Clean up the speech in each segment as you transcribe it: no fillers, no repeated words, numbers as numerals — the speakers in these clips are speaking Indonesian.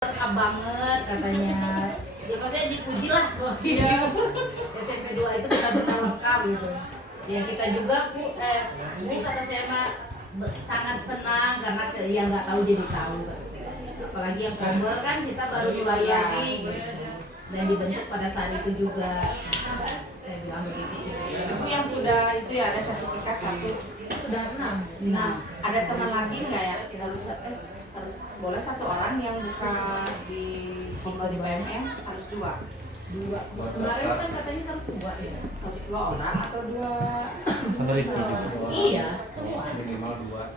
lengkap banget katanya. Ya maksudnya dipuji lah. SMP 2 itu benar-benar lengkap gitu. Ya kita juga Bu kata saya mah sangat senang karena yang nggak tahu jadi tahu. Apalagi yang cover kan kita baru dilayani gitu. Dan dibentuk pada saat itu juga. Saya bilang begitu. Ibu yang sudah itu ya ada sertifikat satu. Sudah 6. Nah, ada teman lagi nggak ya? Harus boleh satu orang yang buka di BMM harus dua. Kemarin kan katanya harus 2 ya. Harus 2 orang atau 2? Iya, semua. Minimal 2.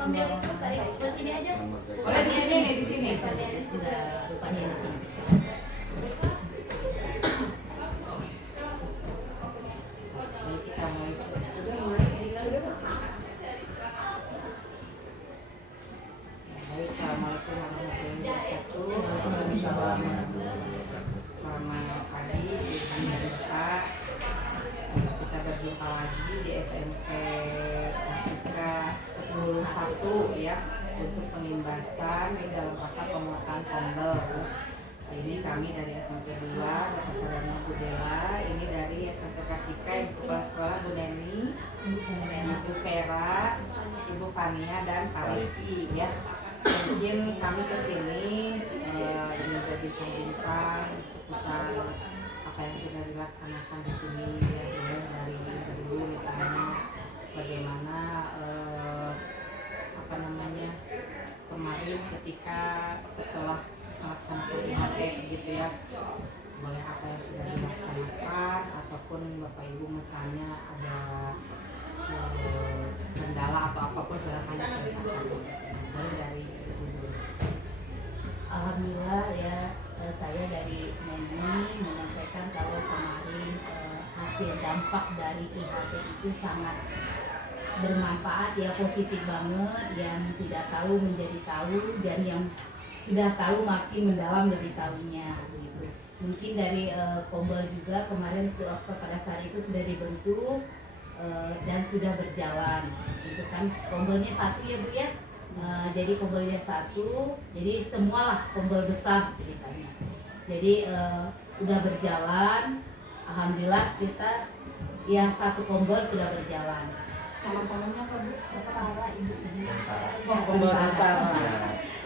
Ambil itu tarik ke sini aja. Boleh di sini, di sini. Sudah rupanya di sini. Jadi kita mulai udah mulai. Baik, assalamualaikum warahmatullahi wabarakatuh. Selamat pagi, Ibu Rita. Kita berjumpa lagi di SMP Kartika 10.1 ya untuk penimbasan dalam rangka penguatan tombel. Ini kami dari SMP 2, Bapak Karana Budela. Ini dari SMP Kartika, Ibu Kepala Sekolah Bu Neni, Ibu Vera, Ibu Fania dan Pak Riki ya. Mungkin kami kesini ingin berbincang-bincang seputar apa yang sudah dilaksanakan di sini ya, mulai dari dulu misalnya bagaimana kemarin ketika setelah melaksanakan IHT gitu ya, boleh apa yang sudah dilaksanakan ataupun Bapak Ibu misalnya ada kendala atau apapun silahkan diceritakan. Mulai dari Ibu dulu. Alhamdulillah ya, saya dari Neni menyampaikan kalau kemarin hasil dampak dari IHT itu sangat bermanfaat ya, positif banget. Yang tidak tahu menjadi tahu dan yang sudah tahu makin mendalam lebih tahunya gitu. Mungkin dari Kombel juga kemarin pada saat itu sudah dibentuk dan sudah berjalan. Itu kan Kombelnya 1 ya Bu ya. Jadi Kombelnya 1, jadi semualah Kombel besar ceritanya. Jadi udah berjalan, alhamdulillah kita ya 1 Kombel sudah berjalan. Teman-temannya apa Bu? Tentara Ibu. Kombel Tentara.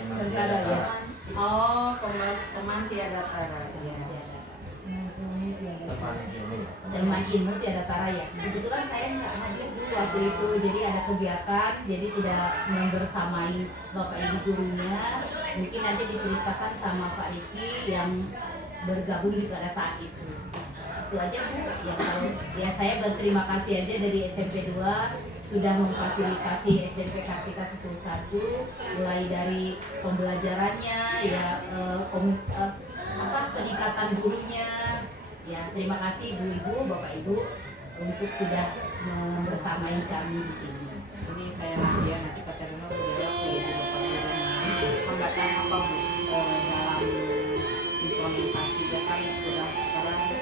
Tentara ya. Oh, Kombel teman tiada tara. Ya. Teman ilmu tiada tara ya. Kebetulan saya nggak hadir dulu waktu itu, jadi ada kegiatan, jadi tidak membersamai Bapak Ibu gurunya. Mungkin nanti diceritakan sama Pak Riki yang bergabung di pada saat itu. Itu aja Bu. Ya kalau ya saya berterima kasih aja dari SMP 2 sudah memfasilitasi SMP Kartika 10.1 mulai dari pembelajarannya ya, peningkatan gurunya. Ya, terima kasih Ibu-ibu, Bapak Ibu untuk sudah membersamai kami di sini. Ini saya lagi ya, nanti Pak Terno berjawab ke Ibu Bapak Ibu. Hambatan apa Bu dalam implementasi ya kan sudah sekarang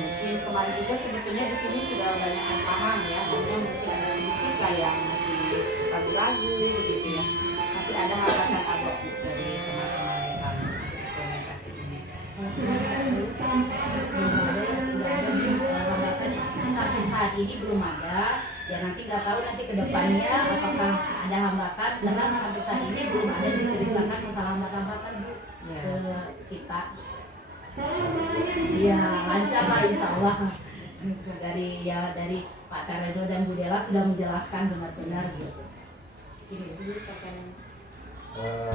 mungkin kemarin juga sebetulnya di sini sudah banyak yang paham ya, hanya mungkin ada sedikit lah yang masih ragu-ragu gitu ya. Masih ada hambatan apa Bu dari teman-teman di sana implementasi ini? Sampai saat ini belum ada. Ya nanti nggak tahu nanti kedepannya apakah ada hambatan, karena sampai saat ini belum ada diceritakan masalah hambatan Bu ke kita. Ya lancar lah insya Allah. Dari Pak Taredo dan Bu Dela sudah menjelaskan benar-benar gitu. Ini dulu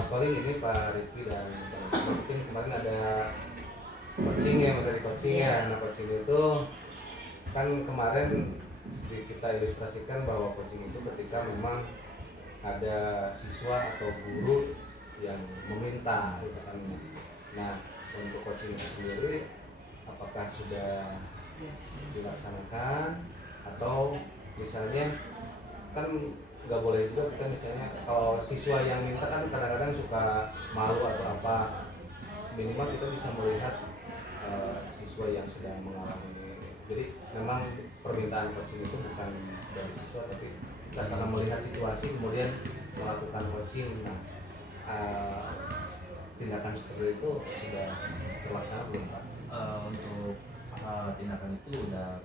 Paling ini Pak Riki dan teman-teman mungkin kemarin ada coaching ya, materi coaching ya. Nah coaching itu kan kemarin kita ilustrasikan bahwa coaching itu ketika memang ada siswa atau guru yang meminta gitu kan. Nah untuk coaching itu sendiri apakah sudah dilaksanakan atau misalnya kan nggak boleh juga kita misalnya kalau siswa yang minta kan kadang-kadang suka malu atau apa, minimal kita bisa melihat siswa yang sedang mengalami. Jadi memang permintaan coaching itu bukan dari siswa tapi kita karena melihat situasi kemudian melakukan coaching. Nah tindakan seperti itu sudah terlaksana belum Pak? Untuk tindakan itu udah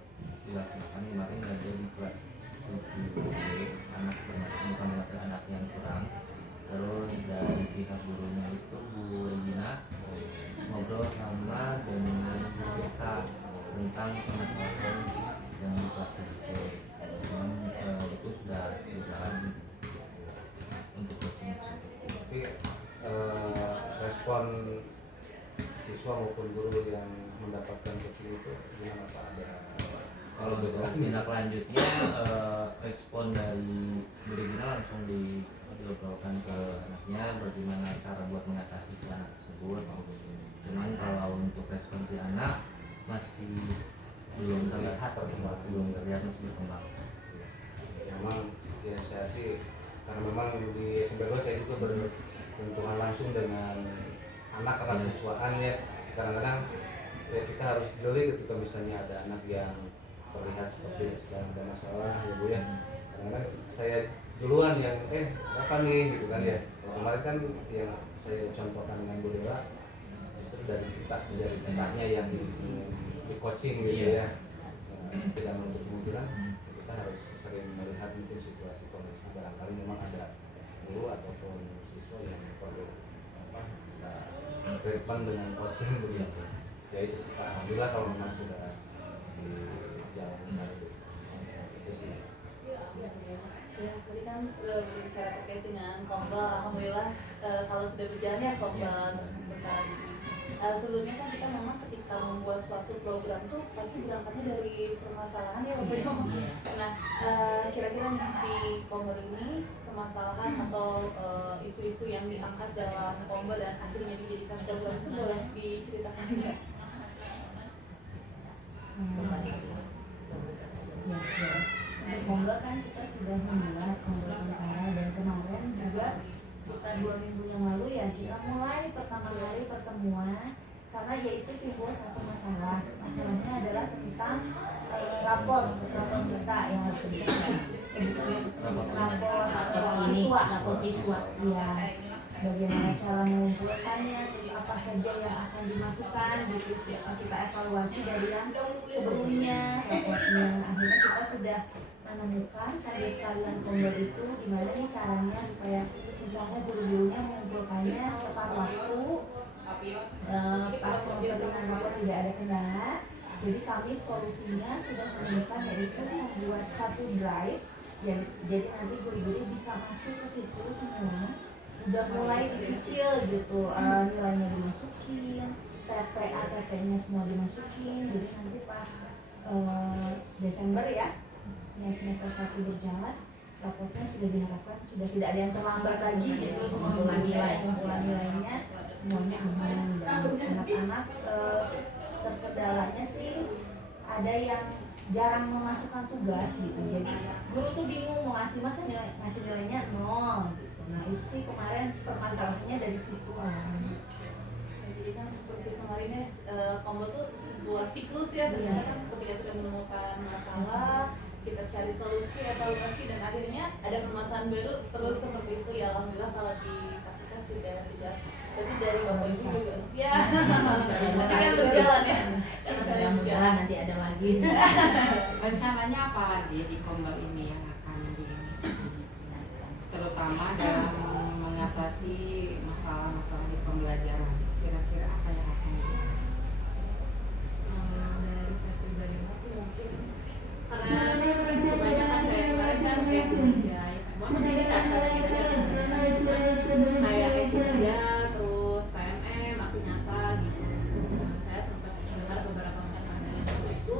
dilaksanakan kemarin ada di kelas 7B, anak bukan masalah anak yang kurang. Terus dari pihak gurunya itu Bu Regina ngobrol sama dengan kita tentang permasalahan yang di kelas 7C. Itu sudah berjalan untuk coaching. Tapi respon siswa maupun guru yang mendapatkan coaching itu gimana Pak? Ada kalau tindak lanjutnya respon dari Bu Regina langsung diobrolkan ke anaknya bagaimana cara buat mengatasi si anak tersebut. Cuman kalau untuk respon si anak masih belum terlihat, masih berkembang. Memang ya saya sih karena memang di SMP saya juga bersentuhan langsung dengan anak-anak siswaan ya. Kadang-kadang ya kita harus jeli ketika misalnya ada anak yang terlihat seperti sedang ada masalah ya Bu ya. Kadang-kadang saya duluan yang apa nih gitu kan ya. Kemarin kan yang saya contohkan dengan Bu Dela justru dari kitanya yang di coaching gitu ya. Tidak menutup kemungkinan kita harus sering melihat mungkin situasi kondisi barangkali memang ada guru ataupun siswa yang perlu treatment dengan coaching begitu. Ya itu sih Pak. Alhamdulillah kalau memang sudah dijalankan itu sih. Ya, tadi kan berbicara terkait dengan Kombal, alhamdulillah kalau sudah berjalan ya Kombal berkali. Sebelumnya kan kita memang ketika membuat suatu program tuh pasti berangkatnya dari permasalahan ya Bapak Ibu. Nah, kira-kira di Kombal ini permasalahan atau isu-isu yang diangkat dalam Kombal dan akhirnya dijadikan program itu boleh diceritakan nggak? Untuk Kombal kan kita sudah menggelar Kombal Antara dan kemarin juga sekitar 2 minggu yang lalu ya kita mulai pertama kali pertemuan karena yaitu timbul satu masalahnya adalah tentang rapor kita yang harus diberikan rapor siswa ya bagaimana cara mengumpulkannya terus apa saja yang akan dimasukkan gitu kita evaluasi dari yang sebelumnya raportnya akhirnya kita sudah menemukan sambil sekalian Kombal itu gimana nih caranya supaya misalnya guru-gurunya mengumpulkannya tepat waktu pas pembentukan rapor tidak ada kendala. Jadi kami solusinya sudah menemukan yaitu membuat satu drive jadi nanti guru-guru bisa masuk ke situ semua udah mulai dicicil gitu nilainya dimasukin ATP-nya semua dimasukin jadi nanti pas Desember ya yang semester 1 berjalan raportnya sudah diharapkan sudah tidak ada yang terlambat lagi gitu semua kumpulan nilainya semuanya aman dan anak-anak terkendalanya sih ada yang jarang memasukkan tugas gitu jadi guru tuh bingung mau ngasih nilainya 0 gitu. Nah itu sih kemarin permasalahannya dari situ Jadi kan seperti kemarinnya Kombal tuh sebuah siklus ya ternyata kan ketika kita menemukan masalah kita cari solusi evaluasi dan akhirnya ada permasalahan baru terus seperti itu ya alhamdulillah kalau di KPK sudah berjalan berarti dari Bapak Ibu juga ya pasti kan berjalan ya karena saya berjalan nanti ada lagi rencananya apa lagi di Kombal ini yang akan dilakukan terutama dalam mengatasi masalah-masalah di pembelajaran kira-kira apa yang akan dilakukan? Dari saya pribadi masih mungkin karena kebanyakan kayak kemarin kan kayak kinerja ya masih ini kan karena kinerja kayak kinerja terus PMM aksi nyata gitu saya sempat dengar beberapa pandangan yang itu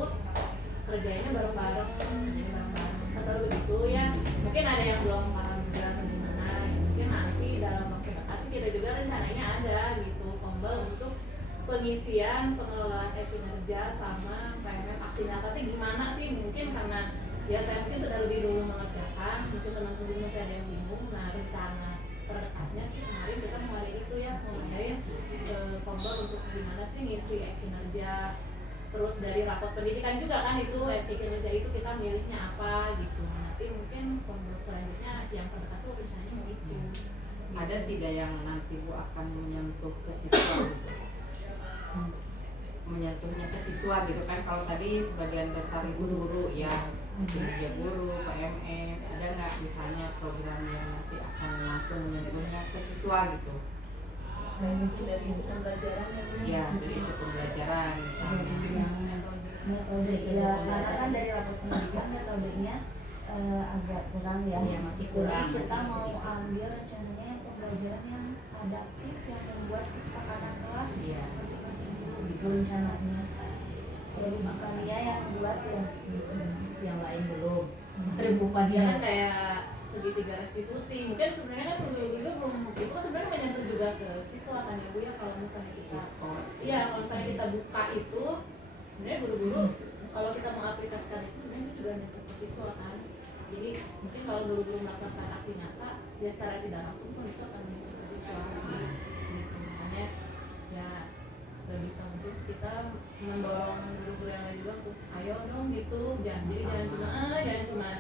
kerjanya bareng-bareng jadi bareng-bareng atau begitu ya mungkin ada yang belum paham juga gimana ya mungkin nanti dalam waktu dekat sih kita juga rencananya ada gitu Kombal untuk pengisian pengelolaan kinerja sama PMM aksi nyata gimana sih mungkin karena ya saya mungkin sudah lebih dulu mengerjakan mungkin teman-teman masih ada yang bingung nah rencana terdekatnya sih kemarin kita mulai itu ya mulai Kombal untuk gimana sih ngisi kinerja terus dari rapot pendidikan juga kan itu kinerja itu kita milihnya apa gitu nanti mungkin Kombal selanjutnya yang terdekat tuh rencananya mau itu ada tidak yang nanti Bu akan menyentuh ke siswa gitu? Menyentuhnya ke siswa gitu kan, kalau tadi sebagian besar ibu guru ya, kinerja guru, PMM, ada nggak misalnya program yang nanti akan langsung menyentuhnya ke siswa gitu? Mungkin dari isu pembelajaran Ya, dari isu pembelajaran misalnya. metode ya, karena kan dari rapor pendidikan metodenya agak kurang ya. Iya, masih kurang. Jadi kita Masih mau sedikit. ambil rencananya yang pembelajaran yang adaptif, yang membuat kesepakatan kelas Iya. masing-masing guru gitu rencananya. Jadi bukan dia yang buat ya. Yang lain belum. Bukan Ya kan kayak segitiga restitusi, mungkin sebenarnya kan guru-guru juga belum, itu kan sebenarnya menyentuh juga ke siswa kan ya Bu ya, kalau misalnya kita iya kalau misalnya kita buka itu sebenarnya guru-guru kalau kita mengaplikasikan itu sebenarnya itu juga menyentuh ke siswa kan, jadi mungkin kalau guru-guru melaksanakan aksi nyata ya secara tidak langsung pun itu akan menyentuh ke siswa gitu. Makanya ya sebisa mungkin kita mendorong guru-guru yang lain juga untuk ayo dong gitu, jangan cuma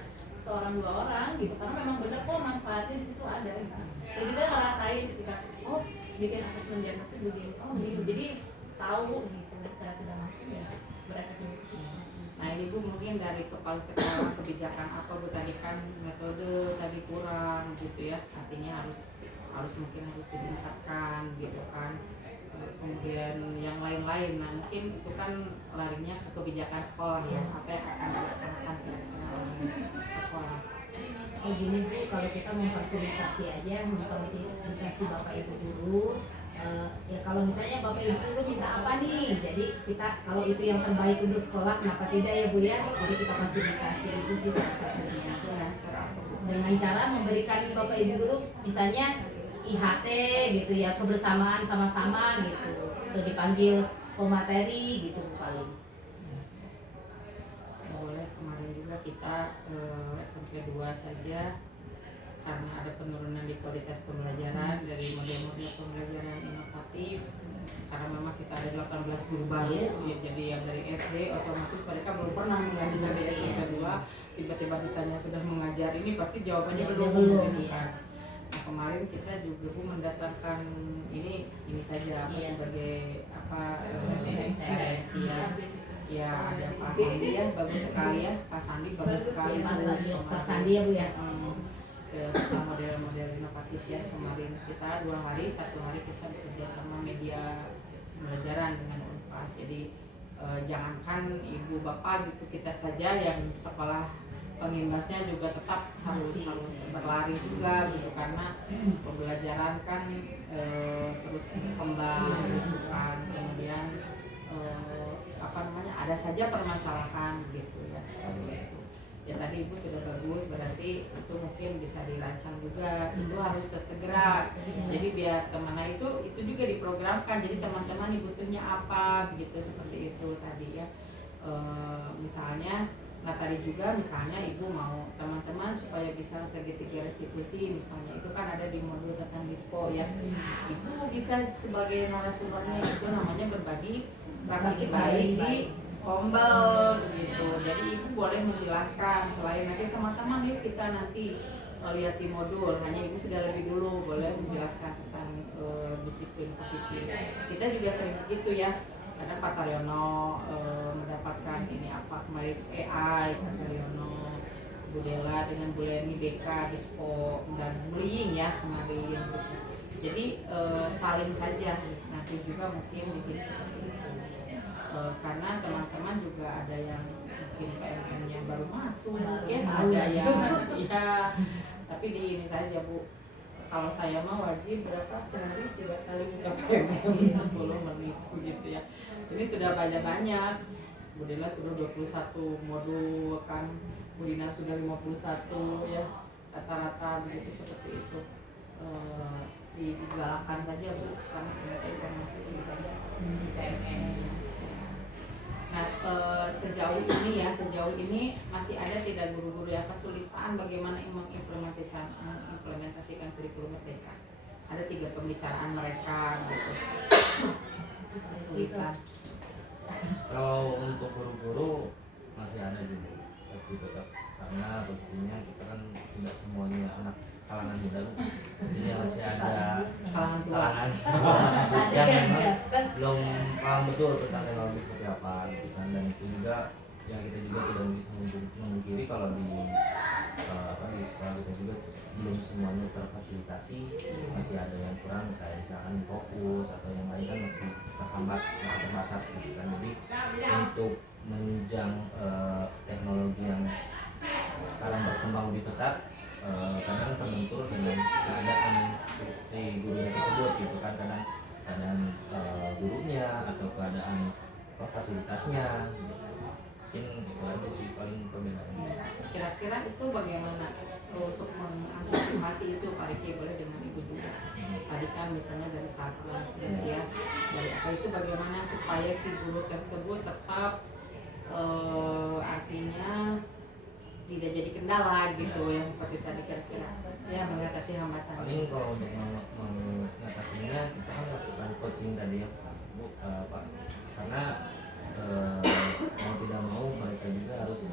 seorang dua orang gitu, karena memang benar kok manfaatnya di situ ada gitu. Saya juga ngerasain ketika oh bikin asesmen diagnosis begini, oh begini, jadi tahu gitu secara tidak langsung ya berefek ke siswa. Nah ini Bu mungkin dari kepala sekolah kebijakan apa Bu, tadi kan metode tadi kurang gitu ya, artinya harus mungkin harus ditingkatkan gitu kan. Kemudian yang lain-lain, nah mungkin itu kan larinya ke kebijakan sekolah ya, apa yang akan dilaksanakan ke sekolah. Kayak gini Bu, kalau kita memfasilitasi aja, memfasilitasi Bapak Ibu guru, ya kalau misalnya Bapak Ibu guru minta apa nih, jadi kita kalau itu yang terbaik untuk sekolah, kenapa tidak ya Bu ya? Jadi kita fasilitasi, itu sih salah satunya. Dengan cara apa Bu? Dengan cara memberikan Bapak Ibu guru misalnya IHT gitu ya, kebersamaan sama-sama gitu, atau dipanggil pemateri gitu Bu paling. Boleh, kemarin juga kita SMP 2 saja karena ada penurunan di kualitas pembelajaran dari model-model pembelajaran inovatif, karena memang kita ada 18 guru baru ya, jadi yang dari SD otomatis mereka belum pernah mengajar dari SMP 2, tiba-tiba ditanya sudah mengajar, ini pasti jawabannya belum gitu kan. Nah, kemarin kita juga Bu mendatangkan ini saja apa sebagai apa referensi ya ada Pak Sandi ya, bagus sekali ya Pak Sandi, bagus sekali Pak Sandi ya Bu ya. Model-model inovatif ya, kemarin kita 2 hari, 1 hari kita bekerja sama media pembelajaran dengan Unpas, jadi jangankan ibu bapak gitu, kita saja yang sekolah pengimbasnya juga tetap harus berlari juga gitu, karena pembelajaran kan terus berkembang gitu kan, kemudian ada saja permasalahan gitu ya seperti itu. Ya tadi ibu sudah bagus, berarti itu mungkin bisa dirancang juga, itu harus sesegera. Jadi biar teman itu juga diprogramkan, jadi teman-teman butuhnya apa begitu, seperti itu tadi ya. Misalnya nah tadi juga misalnya ibu mau teman-teman supaya bisa segitiga restitusi misalnya, itu kan ada di modul tentang dispo ya, ibu bisa sebagai narasumbernya itu namanya berbagi praktik baik di Kombel gitu. Jadi ibu boleh menjelaskan, selain nanti teman-teman yuk kita nanti lihat di modul, hanya ibu sudah lebih dulu boleh menjelaskan tentang disiplin positif. Kita juga sering begitu ya, karena Pak Taryono mendapatkan ini apa kemarin AI, Pak Taryono, Bu Dela dengan Bu Leni BK, Dispo dan bullying ya kemarin gitu. Jadi saling saja, nanti juga mungkin di sini seperti itu. Karena teman-teman juga ada yang mungkin PMN-nya baru masuk ya, ada yang ya, tapi di ini saja Bu, kalau saya mah wajib berapa sehari 3 kali buka PMN 10 menit gitu ya. Ini sudah banyak-banyak, Bu Dela sudah 21 modul kan, Bu Dina sudah 51 ya, rata-rata begitu seperti itu. Digalakan saja Bu, karena ternyata informasi lebih banyak di PMN. Nah sejauh ini masih ada tidak guru-guru yang kesulitan bagaimana mengimplementasikan kurikulum merdeka? Ada 3 pembicaraan mereka gitu. Kesulitan. Kalau untuk guru-guru masih ada sih Bu, pasti tetap, karena posisinya kita kan tidak semuanya anak kalangan muda Bu. Jadi masih ada Kalangan tua. kalangan yang memang belum paham betul tentang teknologi seperti apa gitu kan, dan itu juga yang kita juga tidak bisa memungkiri kalau di di sekolah kita juga belum semuanya terfasilitasi, masih ada yang kurang kayak misalkan fokus atau yang lain kan masih terhambat, masih terbatas gitu kan. Jadi untuk menunjang teknologi yang sekarang berkembang lebih pesat, kadang terbentur dengan keadaan si gurunya tersebut gitu kan, kadang keadaan gurunya atau keadaan fasilitasnya gitu. Mungkin itu aja sih paling perbedaannya. Kira-kira itu bagaimana untuk mengantisipasi itu Pak Riki, boleh dengan Ibu juga. Tadi kan misalnya dari Satgas ya, dari apa itu bagaimana supaya si guru tersebut tetap artinya tidak jadi kendala gitu yang seperti tadi kira-kira ya, mengatasi hambatan. Paling kalau untuk mengatasinya kita kan lakukan coaching tadi ya Pak, karena mau tidak mau mereka juga harus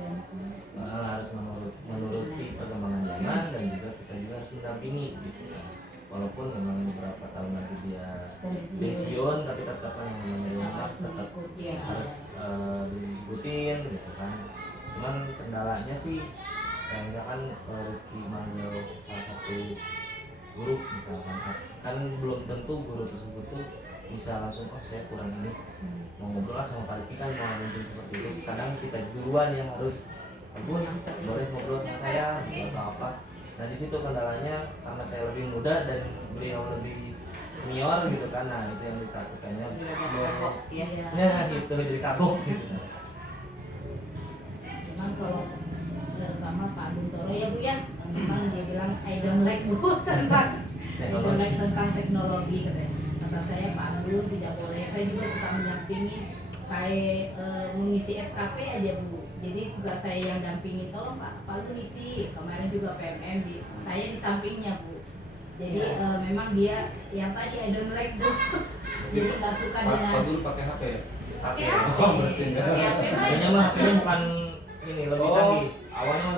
menuruti perkembangan zaman, dan juga kita juga harus mendampingi gitu kan. Walaupun memang beberapa tahun lagi dia pensiun, tapi tetap kan yang namanya Dewas tetap harus diikutin gitu kan. Cuman kendalanya sih kayak misalkan manggil salah satu guru misalkan, kan belum tentu guru tersebut tuh bisa langsung saya kurang ini, mau ngobrol sama Pak Riki kan mau mungkin seperti itu. Kadang kita duluan yang harus Bun, boleh ngobrol sama saya atau apa. Nah di situ kendalanya karena saya lebih muda dan beliau lebih senior gitu kan, nah itu yang ditakutkannya ya gitu, jadi kagok gitu. Memang kalau terutama Pak Guntoro ya Bu ya, memang dia bilang I don't like Bu tentang teknologi katanya. Kata saya Pak Gun tidak boleh, saya juga suka mendampingi kayak mengisi SKP aja Bu. Jadi juga saya yang dampingi, tolong Pak Gun isi. Kemarin juga PMM saya di sampingnya Bu. Jadi memang dia yang tadi I don't like Bu. Jadi nggak suka dengan. Pak dulu pakai HP ya? Pakai HP. Oh, berarti enggak. Pakai HP mah Kayaknya mah HP bukan ini lebih canggih. Awalnya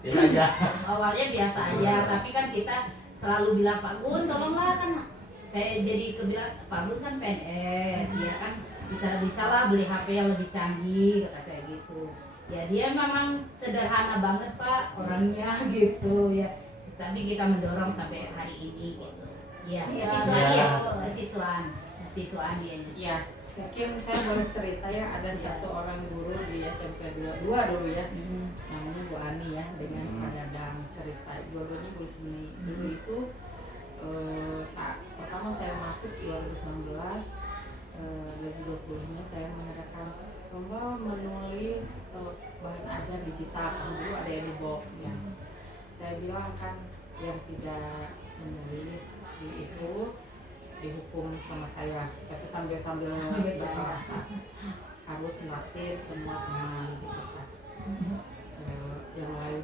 biasa aja. Awalnya biasa aja, tapi kan kita selalu bilang Pak Gun tolonglah, kan saya jadi kebilang Pak Gun kan PNS ya kan, bisa lah beli HP yang lebih canggih kata saya gitu. Ya dia memang sederhana banget Pak orangnya gitu ya, tapi kita mendorong sampai hari ini gitu ya. Siswaan dia. Ya, mungkin saya boleh cerita ya, ada satu orang guru di SMP 2 dulu ya, namanya Bu Ani ya, dengan Pak Dadang. Cerita dua-duanya guru seni. Dulu itu saat pertama saya masuk 2019, 2020-nya saya mengadakan lomba menulis bahan ajar digital. Kan dulu ada Edubox ya. Saya bilang kan yang tidak menulis itu dihukum sama saya sambil harus melatih semua teman gitu kan. Yang lain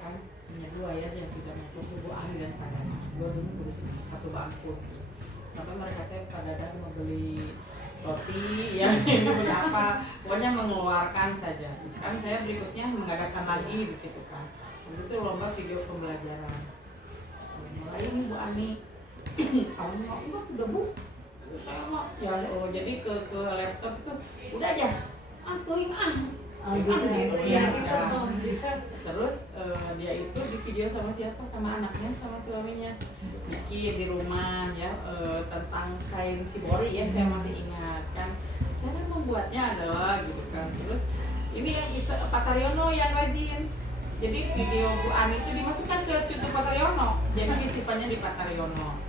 kan hanya dua ya yang tidak mau, Bu Ani dan Pak Dadang. Dua-duanya guru seni satu bangku. Sampai mereka Pak Dadang mau beli roti ya, ini beli apa, pokoknya mengeluarkan saja. Terus kan saya berikutnya mengadakan lagi begitu kan. Waktu itu lomba video pembelajaran. Mulai ini Bu Ani, kamu mau enggak udah Bu? Saya mau ya, jadi ke laptop itu udah aja, gitu ya. Terus dia itu di video sama siapa? Sama anaknya, sama suaminya. Bikin di rumah ya, tentang kain shibori ya, saya masih ingat kan. Cara membuatnya adalah gitu kan. Terus ini yang Pak Taryono yang rajin. Jadi video Bu Ani itu dimasukkan ke YouTube Pak Taryono. Jadi disimpannya di Pak Taryono.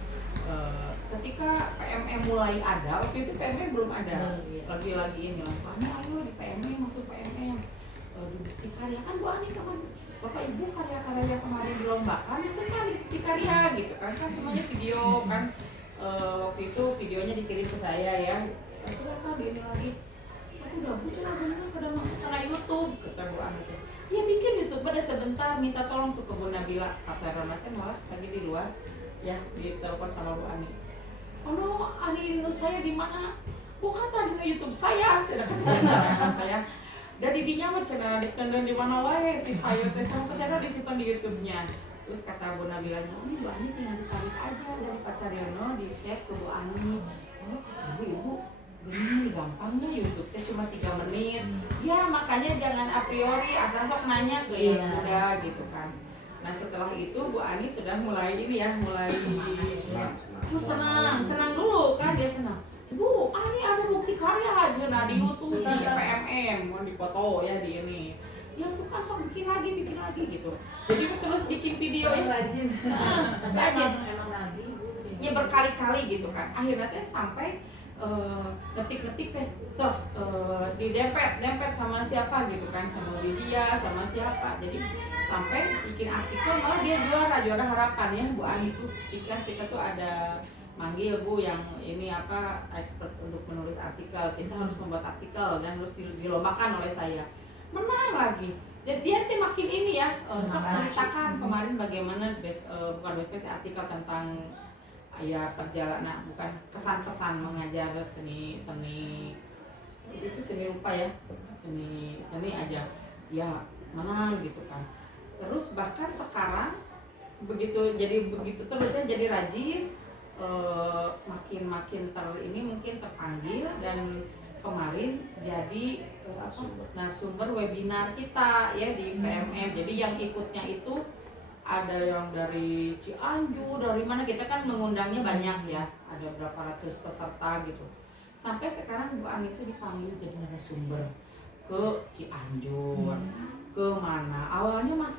Ketika PMM mulai ada, waktu itu PMM belum ada. Lagi-lagi ini lah, Pak Ani ayo di PMM, masuk PMM. Dibukti karya kan Bu Ani teman. Bapak Ibu karya-karya kemarin dilombakan, misalkan dibukti karya gitu kan. Kan semuanya video kan. Waktu itu videonya dikirim ke saya ya. Silakan ini lagi. Aku udah bucin lagi kan pada masuk karena YouTube, kata Bu Ani. Ya bikin YouTube pada sebentar, minta tolong tuh ke Bu Nabila. Pak Taryono malah lagi di luar. Ya, ditelepon sama Bu Ani. Oh no, Ani saya di mana? Bukan tadi no YouTube saya, sudah kan ya. Dari dinya mah channel di mana wae si Hayo teh sama ternyata disimpan di YouTube-nya. Terus kata Bu Nabilanya, ini Bu Ani tinggal ditarik aja dari Pak Taryono, di share ke Bu Ani. Oh ibu gini gampangnya YouTube teh cuma 3 menit. Ya makanya jangan a priori asal sok nanya ke yang muda gitu kan. Nah setelah itu Bu Ani sudah mulai ini ya, mulai senang dulu kan, dia senang. Bu Ani ada bukti karya aja nah di YouTube, di PMM, mau dipoto ya di ini. Ya bukan sok bikin lagi gitu. Jadi terus bikin video ya rajin. Emang lagi Ya berkali-kali gitu kan. Akhirnya teh sampai ngetik-ngetik teh didempet sama siapa gitu kan, sama Lydia sama siapa, jadi sampai bikin artikel malah dia juara harapan ya Bu Ani tuh. Ikan kita tuh ada manggil Bu yang ini expert untuk menulis artikel, kita harus membuat artikel dan harus dilombakan oleh saya, menang lagi. Jadi dia tuh makin ini ya, sok ceritakan kemarin bagaimana bukan artikel tentang ya perjalanan, bukan kesan-pesan mengajar seni itu seni rupa ya, seni aja ya menang gitu kan. Terus bahkan sekarang begitu terusnya jadi rajin, makin mungkin terpanggil dan kemarin jadi narasumber webinar kita ya di PMM. Jadi yang ikutnya itu ada yang dari Cianjur, dari mana, kita kan mengundangnya banyak ya, ada berapa ratus peserta gitu. Sampai sekarang Bu Ani itu dipanggil jadi narasumber ke Cianjur, ke mana. Awalnya mah,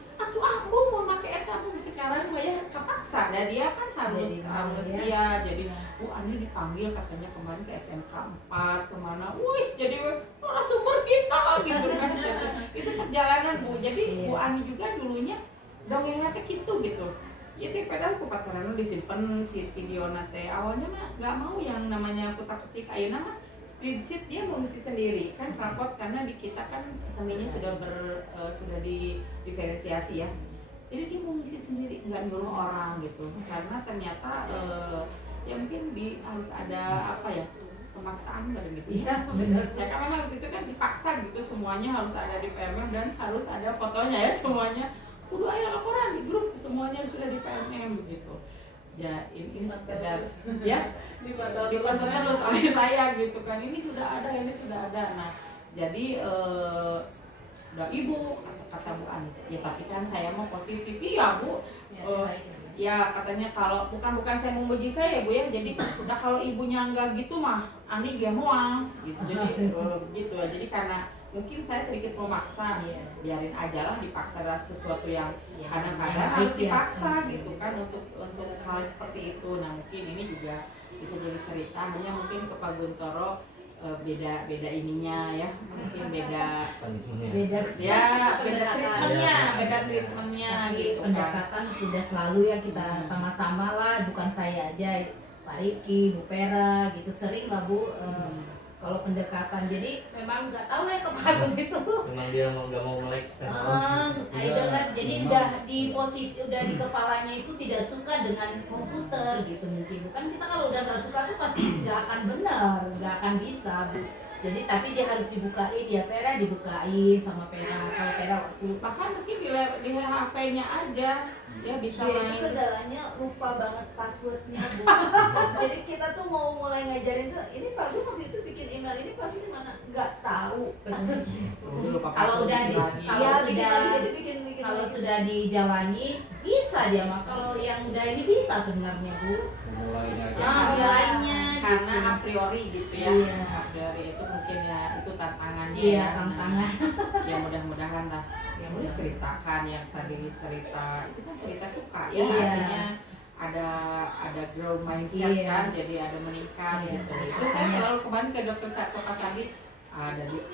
Bu mau pakai eta Bu, sekarang mah ya kepaksa. Dan dia kan harus dia. Jadi Bu Ani dipanggil katanya kemarin ke SMK 4 kemana, wis jadi narasumber kita gitu kan. Itu perjalanan Bu. Jadi Bu Ani juga dulunya dongengnya teh gitu. Ya teh padahal ku pacaran disimpen si video nate. Awalnya mah nggak mau yang namanya kutak-ketik, ayeuna mah spreadsheet dia mau ngisi sendiri kan rapot, karena di kita kan seninya sudah diferensiasi ya. Jadi dia mau ngisi sendiri, nggak nyuruh orang gitu. Karena ternyata ya mungkin harus ada pemaksaan dari gitu. Ya benar. Saya kan memang itu kan dipaksa gitu, semuanya harus ada di PMM dan harus ada fotonya ya semuanya. Kudu aya laporan di grup, semuanya sudah di PMM begitu. Ya ini sekedar ya dipantau terus oleh saya gitu kan. Ini sudah ada. Nah, jadi udah Ibu kata Bu Ani. Ya tapi kan saya mau positif. Iya Bu. Ya katanya kalau bukan saya mau memuji saya Bu ya. Jadi udah kalau ibunya enggak gitu mah Ani dia moang gitu. Jadi gitu ya. Jadi karena mungkin saya sedikit memaksa, biarin aja lah dipaksa sesuatu yang kadang-kadang harus dipaksa gitu kan untuk hal seperti itu. Nah mungkin ini juga bisa jadi cerita, hanya mungkin ke Pak Guntoro beda ininya ya, mungkin beda treatmentnya gitu kan. Pendekatan sudah selalu ya kita sama-sama lah, bukan saya aja, Pak Riki, Bu Pera gitu, sering lah Bu. Kalau pendekatan, jadi memang nggak tahu lah kepagung itu. Memang dia nggak mau melek kan? Jadi udah di kepalanya itu tidak suka dengan komputer gitu mungkin. Bukan kita kalau udah nggak suka tuh pasti nggak akan benar, nggak akan bisa Bu. Jadi tapi dia harus dibukain, ya Pera dibukain sama Pera. Kalau Pera waktu bahkan mungkin di HP-nya aja ya bisa main. Kendalanya lupa banget passwordnya Bu. Jadi kita tuh mau mulai ngajarin tuh, ini Pak Gu waktu itu bikin email ini password di mana? Nggak tahu. Kalau udah kalau sudah dijalani bisa dia mah. Kalau yang udah ini bisa sebenarnya Bu. Mulainya karena gitu. a priori gitu ya. Iya. A priori itu mungkin ya itu tantangannya. Iya, ya. tantangan. Ya mudah-mudahan lah yang udah ceritakan yang tadi cerita itu kan cerita suka ya, Iya. artinya ada growth mindset kan, jadi ada meningkat gitu. Terus saya selalu kemarin ke dokter ke Pak Sandi,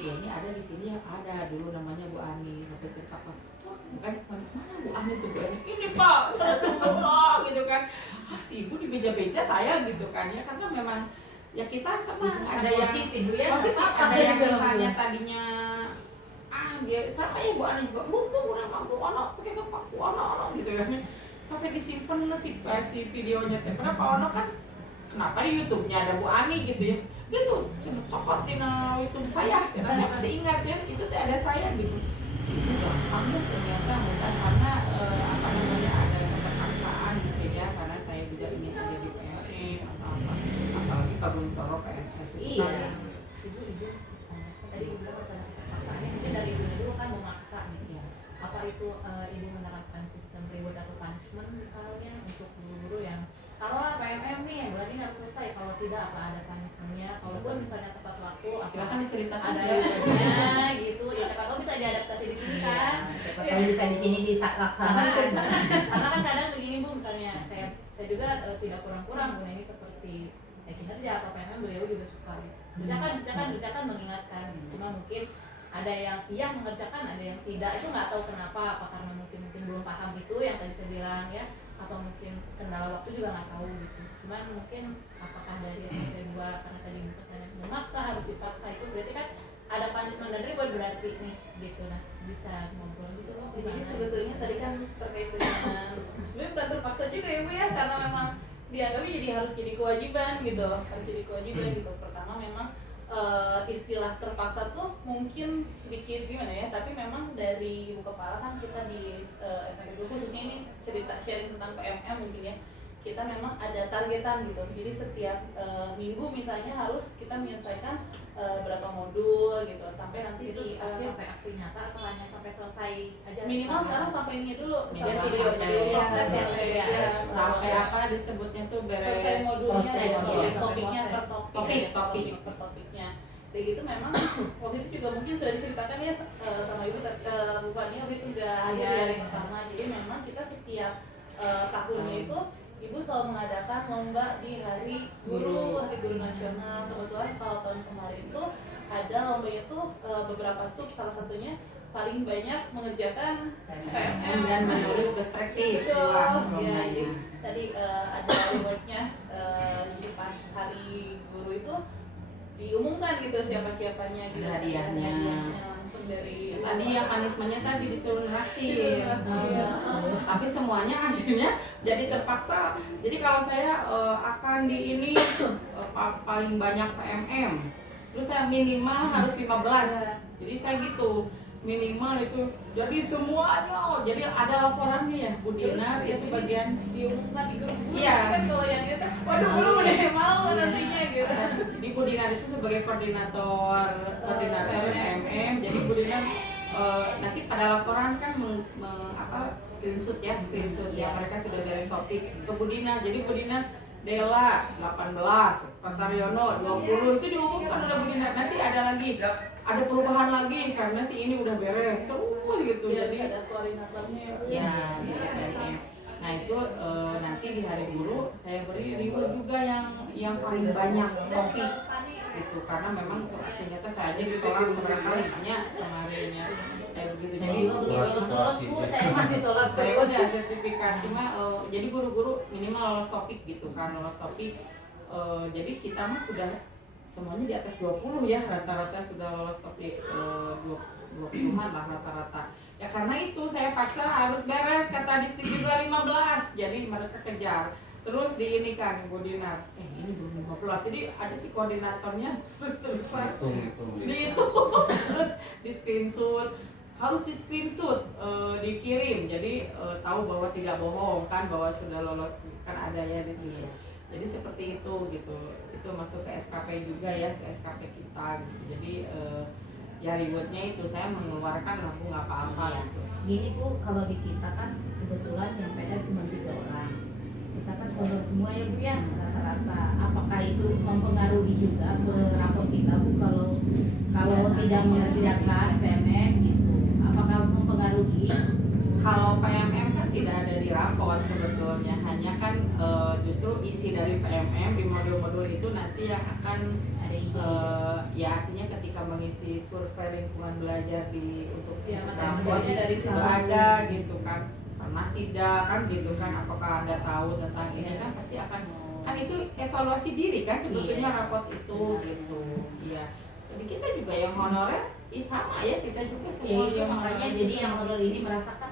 ini ada di sini ya, ada dulu namanya Bu Ani, sampai cerita apa, bukan mana Bu Ani tuh Bu Ani, ini Pak narasumber gitu kan, si Ibu di beja-beja saya gitu kan ya, karena memang ya kita senang ada yang positif Bu ya, ada yang misalnya tadinya dia sama ya Bu Ani juga mumpung orang mampu ono pakai ke Pak ono gitu ya, sampai disimpan si videonya teh. Kenapa ono kan, kenapa di YouTube-nya ada Bu Ani gitu ya, gitu cokot di YouTube saya masih ingat ya, itu ada saya gitu. Gampang ternyata mudah karena ada Iya. Ibu tadi ibu bilang harus ada keterpaksaannya, mungkin dari ibunya dulu kan memaksa gitu. Iya. Apa itu ibu menerapkan sistem reward atau punishment misalnya untuk guru-guru yang kalau PMM nih berarti harus selesai, kalau tidak apa ada punishmentnya, kalaupun misalnya tepat waktu Silakan diceritakan ada ya. rewardnya gitu ya, siapa tahu bisa diadaptasi di sini kan. Siapa tahu bisa di sini dilaksanakan. Karena kan kadang begini Bu, misalnya kayak saya juga tidak kurang-kurang Bu ini seperti kinerja atau PMM beliau juga suka kerjakan mengingatkan, cuma mungkin ada yang iya mengerjakan, ada yang tidak, itu nggak tahu kenapa, apa karena mungkin belum paham itu yang tadi saya bilang ya, atau mungkin kendala waktu juga nggak tahu gitu. Cuman mungkin apakah dari SMP 2 karena tadi pesannya memaksa harus dipaksa, itu berarti kan ada punishment dan reward berarti nih gitu. Nah bisa ngobrol gitu loh. Jadi sebetulnya tadi kan terkait dengan sebenarnya bukan terpaksa juga ya Bu ya, karena memang dianggapnya jadi harus jadi kewajiban gitu, gitu. Pertama memang istilah terpaksa tuh mungkin sedikit gimana ya, tapi memang dari ibu kepala kan kita di SMP 2 khususnya ini cerita sharing tentang PMM mungkin ya, kita memang ada targetan gitu. Jadi setiap minggu misalnya harus kita menyelesaikan berapa modul gitu, sampai nanti Itu di akhir sampai aksi nyata atau hanya sampai selesai aja? minimal sekarang sampai ini dulu, Biar sampai video proses ya, Sampai apa disebutnya tuh selesai beres modulnya, selesai modul. topiknya per Topik. per topiknya. Kayak gitu memang waktu itu juga mungkin sudah diceritakan ya sama ibu Bu Fani waktu itu udah ada Iya, yang iya. pertama. Jadi memang kita setiap tahunnya itu ibu selalu mengadakan lomba di hari guru nasional. Kebetulan kalau tahun kemarin itu ada lombanya itu beberapa sub, salah satunya paling banyak mengerjakan PMM dan menulis best practice Betul. buat Ya, rombanya. jadi tadi ada rewardnya, jadi pas hari guru itu diumumkan gitu siapa-siapanya gitu. Hadiahnya. Langsung dari Tadi yang punishment-nya tadi disuruh neraktir. Iya. Tapi semuanya akhirnya jadi terpaksa. Jadi kalau saya akan di ini paling banyak PMM, terus saya minimal harus 15. Jadi saya gitu, minimal itu. Jadi semuanya, jadi ada laporannya ya, Bu Dinar itu bagian. diumumkan di grup guru Iya. kan, kalau yang itu waduh guru udah malu nantinya gitu. Di Bu Dinar itu sebagai koordinator PMM. Jadi Bu Dinar nanti pada laporan kan screenshot ya, mereka sudah beres topik ke Bu Dinar. Jadi Bu Dinar Dela 18, Pak Taryono 20 itu diumumkan oleh Bu Dinar. Nanti ada perubahan lagi karena si ini udah beres terus gitu. Biar Jadi ada koordinatornya ya dari M. Nah itu nanti di hari guru saya beri reward juga yang paling banyak topik gitu, karena memang aksi nyata saya aja ditolak seberapa kali hanya kemarin ya kayak begitu. Saya Jadi juga belum lulus Bu, saya mah ditolak saya terus. udah sertifikat, cuma jadi guru-guru minimal lolos topik gitu kan, lolos topik. Jadi kita mah sudah semuanya di atas 20 ya, rata-rata sudah lolos topik 20-an lah rata-rata. Ya karena itu saya paksa harus beres, kata distrik juga 15, jadi mereka kejar. Terus diinikan Bu Dinar, ini belum 15, jadi ada si koordinatornya terus-terusan dihitung, terus di screenshot, harus di screenshot, dikirim, jadi tahu bahwa tidak bohong kan, bahwa sudah lolos kan ada ya di sini. Jadi seperti itu gitu, itu masuk ke SKP juga ya, ke SKP kita gitu. Jadi ya rewardnya itu saya mengeluarkan lah Bu, nggak apa-apa gitu. Gini Bu, kalau di kita kan kebetulan yang PNS cuma 3 orang. Kita kan honor semua ya Bu ya, rata-rata. Apakah itu mempengaruhi juga ke rapor kita Bu kalau tidak mengerjakan PMM gitu? Apakah mempengaruhi? Kalau PMM kan tidak ada di rapor sebetulnya, hanya kan justru isi dari PMM di modul-modul itu nanti yang akan Ada ide? ya artinya ketika mengisi survei lingkungan belajar untuk Ya, rapor materi-materinya dari itu situ. ada gitu kan, pernah tidak kan gitu kan, apakah Anda tahu tentang ini kan pasti akan kan itu evaluasi diri kan sebetulnya Iya. raport itu gitu. Iya. Jadi kita juga yang honorer sama ya, kita juga Ya semua itu makanya jadi yang honor ini merasakan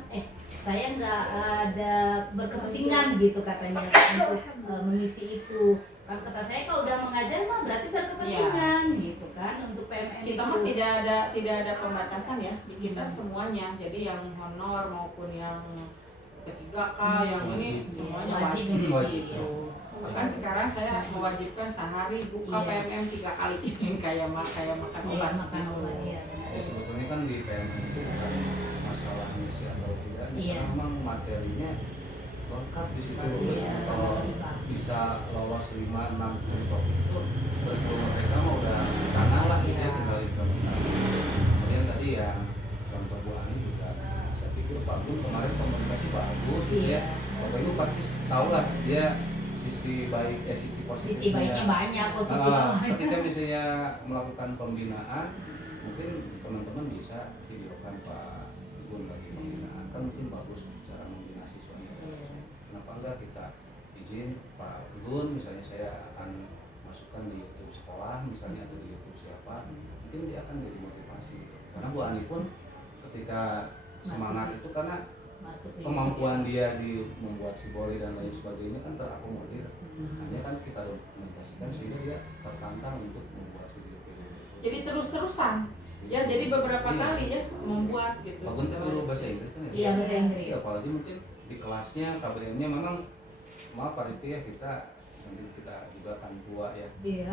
saya nggak ada berkepentingan gitu katanya untuk mengisi itu. Kan kata saya kalau udah mengajar mah berarti berkepentingan gitu kan untuk PMM kita itu. mah tidak ada pembatasan ya di kita semuanya, jadi yang honor maupun yang ketiga K yang ini semuanya Wajib wajib mengisi, gitu. Bahkan sekarang saya mewajibkan sehari buka Iya. PMM 3 kali kayak makan Iya, obat. makan obat ya. Ya sebetulnya kan di PMN itu bukan masalah misi atau tidak, Iya. karena memang materinya lengkap di situ. Iya, Kalau lengkap. bisa lolos 5-6 untuk itu betul mereka mah udah tanah lah gitu ya, Iya. tinggal implementasi. Kemudian tadi ya contoh Bu Ani juga, saya pikir Pak Gun kemarin komunikasi bagus gitu Iya. ya. Bapak Ibu pasti tahu lah dia sisi baik, sisi positifnya. Sisi baiknya banyak, positifnya banyak. Ketika misalnya melakukan pembinaan, mungkin teman-teman bisa videokan Pak Gun lagi pembinaan, kan mungkin bagus cara membina siswanya. Kenapa enggak kita izin Pak Gun, misalnya saya akan masukkan di YouTube sekolah misalnya atau di YouTube siapa, mungkin dia akan jadi motivasi. Karena Bu Ani pun ketika semangat itu karena Masuk ke kemampuan dia di membuat sibori dan lain sebagainya kan terakomodir. Hmm. Hanya kan kita dokumentasikan sehingga dia tertantang untuk membuat video-video. Jadi terus-terusan. Ya, jadi beberapa Iya. kali ya membuat gitu. Pak Gun kan dulu bahasa Inggris kan ya? Iya, bahasa Inggris. Ya, apalagi mungkin di kelasnya KBM-nya memang maaf Pak Riti ya, kita nanti kita juga akan tua ya. Iya.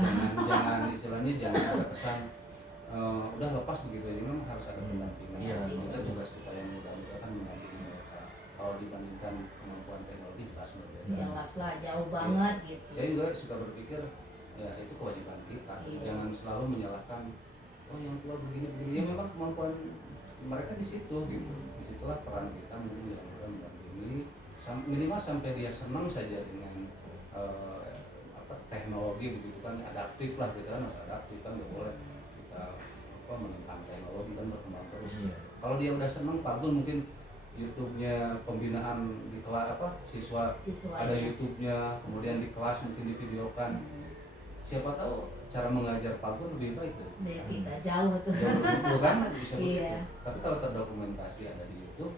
Jangan istilahnya jangan ada kesan udah lepas begitu aja, memang harus ada pendampingan. Iya. Kita juga kita yang muda-muda kan mendampingi mereka. Kalau dibandingkan kemampuan teknologi jelas berbeda. Jelas lah, jauh banget gitu. Saya juga suka berpikir ya itu kewajiban kita. Iya. Jangan selalu menyalahkan oh yang tua begini. Ya memang kemampuan mereka di situ gitu. Disitulah peran kita mungkin dalam mendampingi minimal sampai dia senang saja dengan teknologi begitu kan, adaptif lah, kita kan harus adaptif kan, nggak boleh kita menentang teknologi kan, berkembang terus. Iya. Kalau dia udah senang, Pak Gun mungkin YouTube-nya pembinaan di kelas siswa ada ya. YouTube-nya, kemudian di kelas mungkin divideokan. Siapa tahu cara mengajar Pak Gun lebih baik Dari kita jauh tuh. jauh betul kan bisa begitu. Iya. Tapi kalau terdokumentasi ada di YouTube,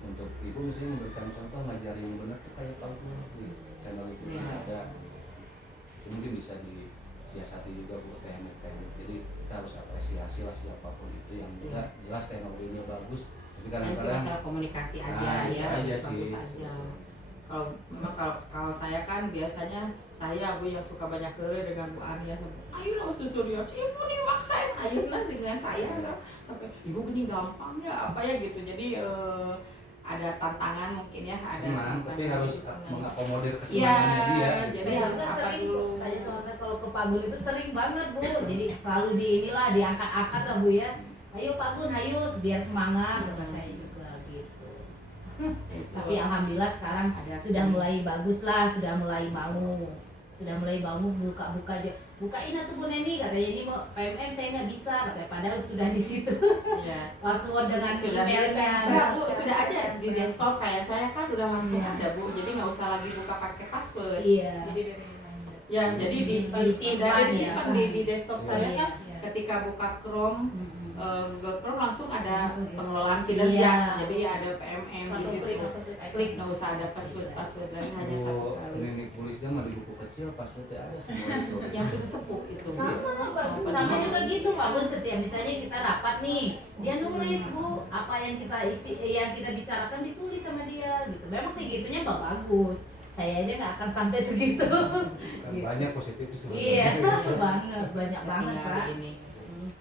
untuk ibu misalnya memberikan contoh ngajarin yang benar tuh kayak Pak Gun di channel YouTube-nya Iya. ada. Itu mungkin bisa disiasati juga buat teknik-teknik. Jadi kita harus apresiasi lah siapapun itu yang juga jelas teknologinya bagus. Tapi Dan itu kadang-kadang masalah komunikasi aja Nah, ya, iya harus sih. bagus aja. Kalau memang kalau saya kan biasanya saya Bu yang suka banyak kerja dengan Bu Ani ya, sampai ayo dong susul dia, ibu nih maksain, ayo lah dengan saya sampai ibu gini gampang ya apa ya gitu. Jadi ada tantangan mungkin ya, ada senang, tapi tantangan, harus jadi senang. mengakomodir Iya, kesenangannya dia. jadi Saya harus juga apa sering dulu. tanya teman-teman kalau ke Pak Gun itu sering banget Bu. Jadi selalu diangkat-angkat lah Bu ya. Ayo Pak Gun, ayo biar semangat kata saya juga gitu. Tapi alhamdulillah sekarang Ada sudah mulai bagus lah, sudah mulai mau buka-buka aja. Bukain atuh Bu Neni katanya, ini mau PMM saya nggak bisa katanya, padahal sudah di situ Iya. password dengan Sudah emailnya. enggak Bu, sudah ada di desktop kayak saya kan udah langsung Iya. ada Bu. Jadi nggak usah lagi buka pakai password. Iya. Jadi dari reminder. Ya, jadi Disimpan disimpan ya. di desktop saya Iya. kan ketika buka Chrome, Mm-mm. Google Chrome langsung ada Langsung ya. pengelolaan kinerja. Iya. Jadi ada PMM di Langsung situ. klik, langsung klik icon. Klik nggak usah ada password lagi, hanya satu kali. Klinik tulisnya mah di buku kecil passwordnya ada semua itu. Yang sudah sepuh itu. Sama bagus. sama juga gitu Pak Gun, setiap misalnya kita rapat nih, dia nulis Bu apa yang kita bicarakan ditulis sama dia gitu. Memang kayak gitunya bagus. Saya aja nggak akan sampai segitu. Kan banyak positif Iya, sebenarnya. banget, banyak banget Tinggal Pak. ini.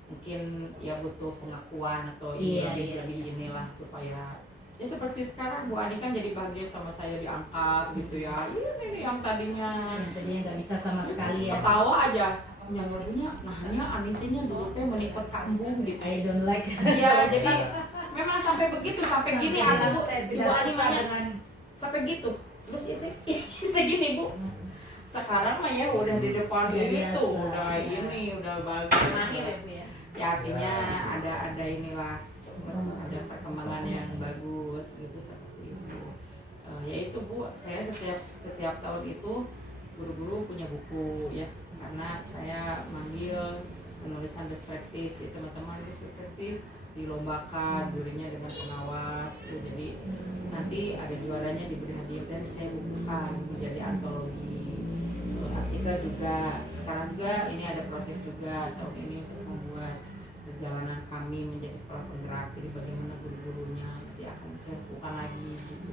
Mungkin ya butuh pengakuan atau Iya, lebih iya. inilah supaya ya seperti sekarang Bu Ani kan jadi bahagia sama saya diangkat gitu ya. Ini yang tadinya Yang tadinya nggak bisa sama sekali ya. ketawa aja nyanyinya, nahnya Anitinya dulu teh menikot kambung gitu. I don't like. Iya, jadi memang sampai begitu, sampai gini aku Bu, Saya si tidak Bu Ani suka banyak dengan sampai gitu. Terus itu gini Bu. Sekarang mah ya udah di depan Udah ini tuh, biasa, udah iya. ini, udah bagus. Mahir ya Bu ya. Ya artinya ada inilah, ada perkembangan yang bagus gitu seperti itu. Ya itu Bu, saya setiap tahun itu guru-guru punya buku ya, karena saya manggil penulisan best practice di teman-teman best practice dilombakan jurinya dengan pengawas gitu. Jadi nanti ada juaranya diberi hadiah dan saya bukukan menjadi antologi. Artikel juga sekarang juga ini ada proses juga tahun ini untuk membuat perjalanan kami menjadi sekolah penggerak, jadi bagaimana guru-gurunya nanti akan saya bukukan lagi gitu.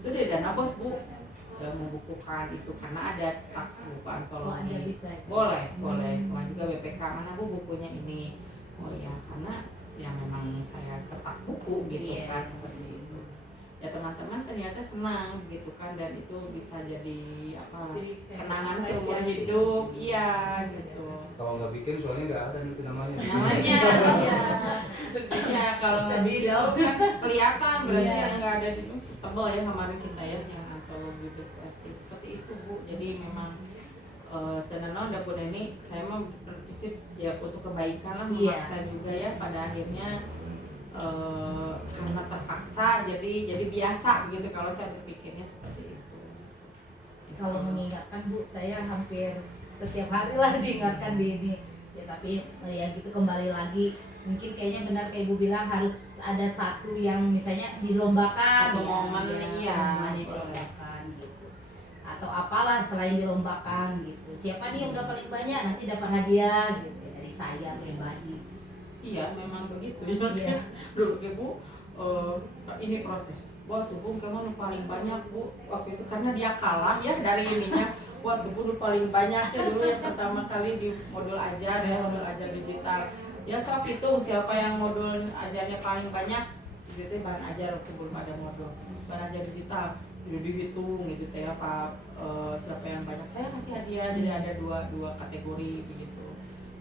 Itu dari dana bos Bu, membukukan itu karena ada cetak buku Oh, antologi. ada bisa. Boleh. Kemarin juga BPK mana Bu bukunya ini. Oh ya, karena ya memang saya cetak buku gitu Iya. kan seperti itu. Ya teman-teman ternyata senang gitu kan, dan itu bisa jadi apa Jadi kayak kenangan seumur apresiasi. hidup. Iya gitu. Kalau nggak bikin soalnya nggak ada nanti namanya. Namanya ya. Ya kalau nggak Sedih bikin dong. kan kelihatan berarti Iya. yang nggak ada di tebel ya kemarin kita ya yang antologi seperti itu Bu. Jadi memang tenan dapur ini saya mah berprinsip ya untuk kebaikan lah, Iya. memaksa juga ya pada akhirnya karena terpaksa jadi biasa begitu kalau saya berpikirnya seperti itu. Kalau mengingatkan Bu, saya hampir setiap hari lah diingatkan di ini. Ya tapi ya gitu kembali lagi, mungkin kayaknya benar kayak Ibu bilang harus ada satu yang misalnya dilombakan, Satu momen, iya. momen yang dilombakan gitu. Atau apalah selain dilombakan gitu. Siapa nih yang udah paling banyak nanti dapat hadiah gitu dari saya pribadi. Iya memang begitu. Iya. Dulu Bu ini protes. Wah tuh Bu kamu paling banyak Bu waktu itu karena dia kalah ya dari ininya. Wah tuh Bu paling banyak ya dulu yang pertama kali di modul ajar ya, modul ajar digital. Ya sok itu siapa yang modul ajarnya paling banyak gitu bahan ajar waktu belum ada modul bahan ajar digital. Jadi dihitung gitu ya Pak, siapa yang banyak saya kasih hadiah. Jadi ada dua kategori begitu.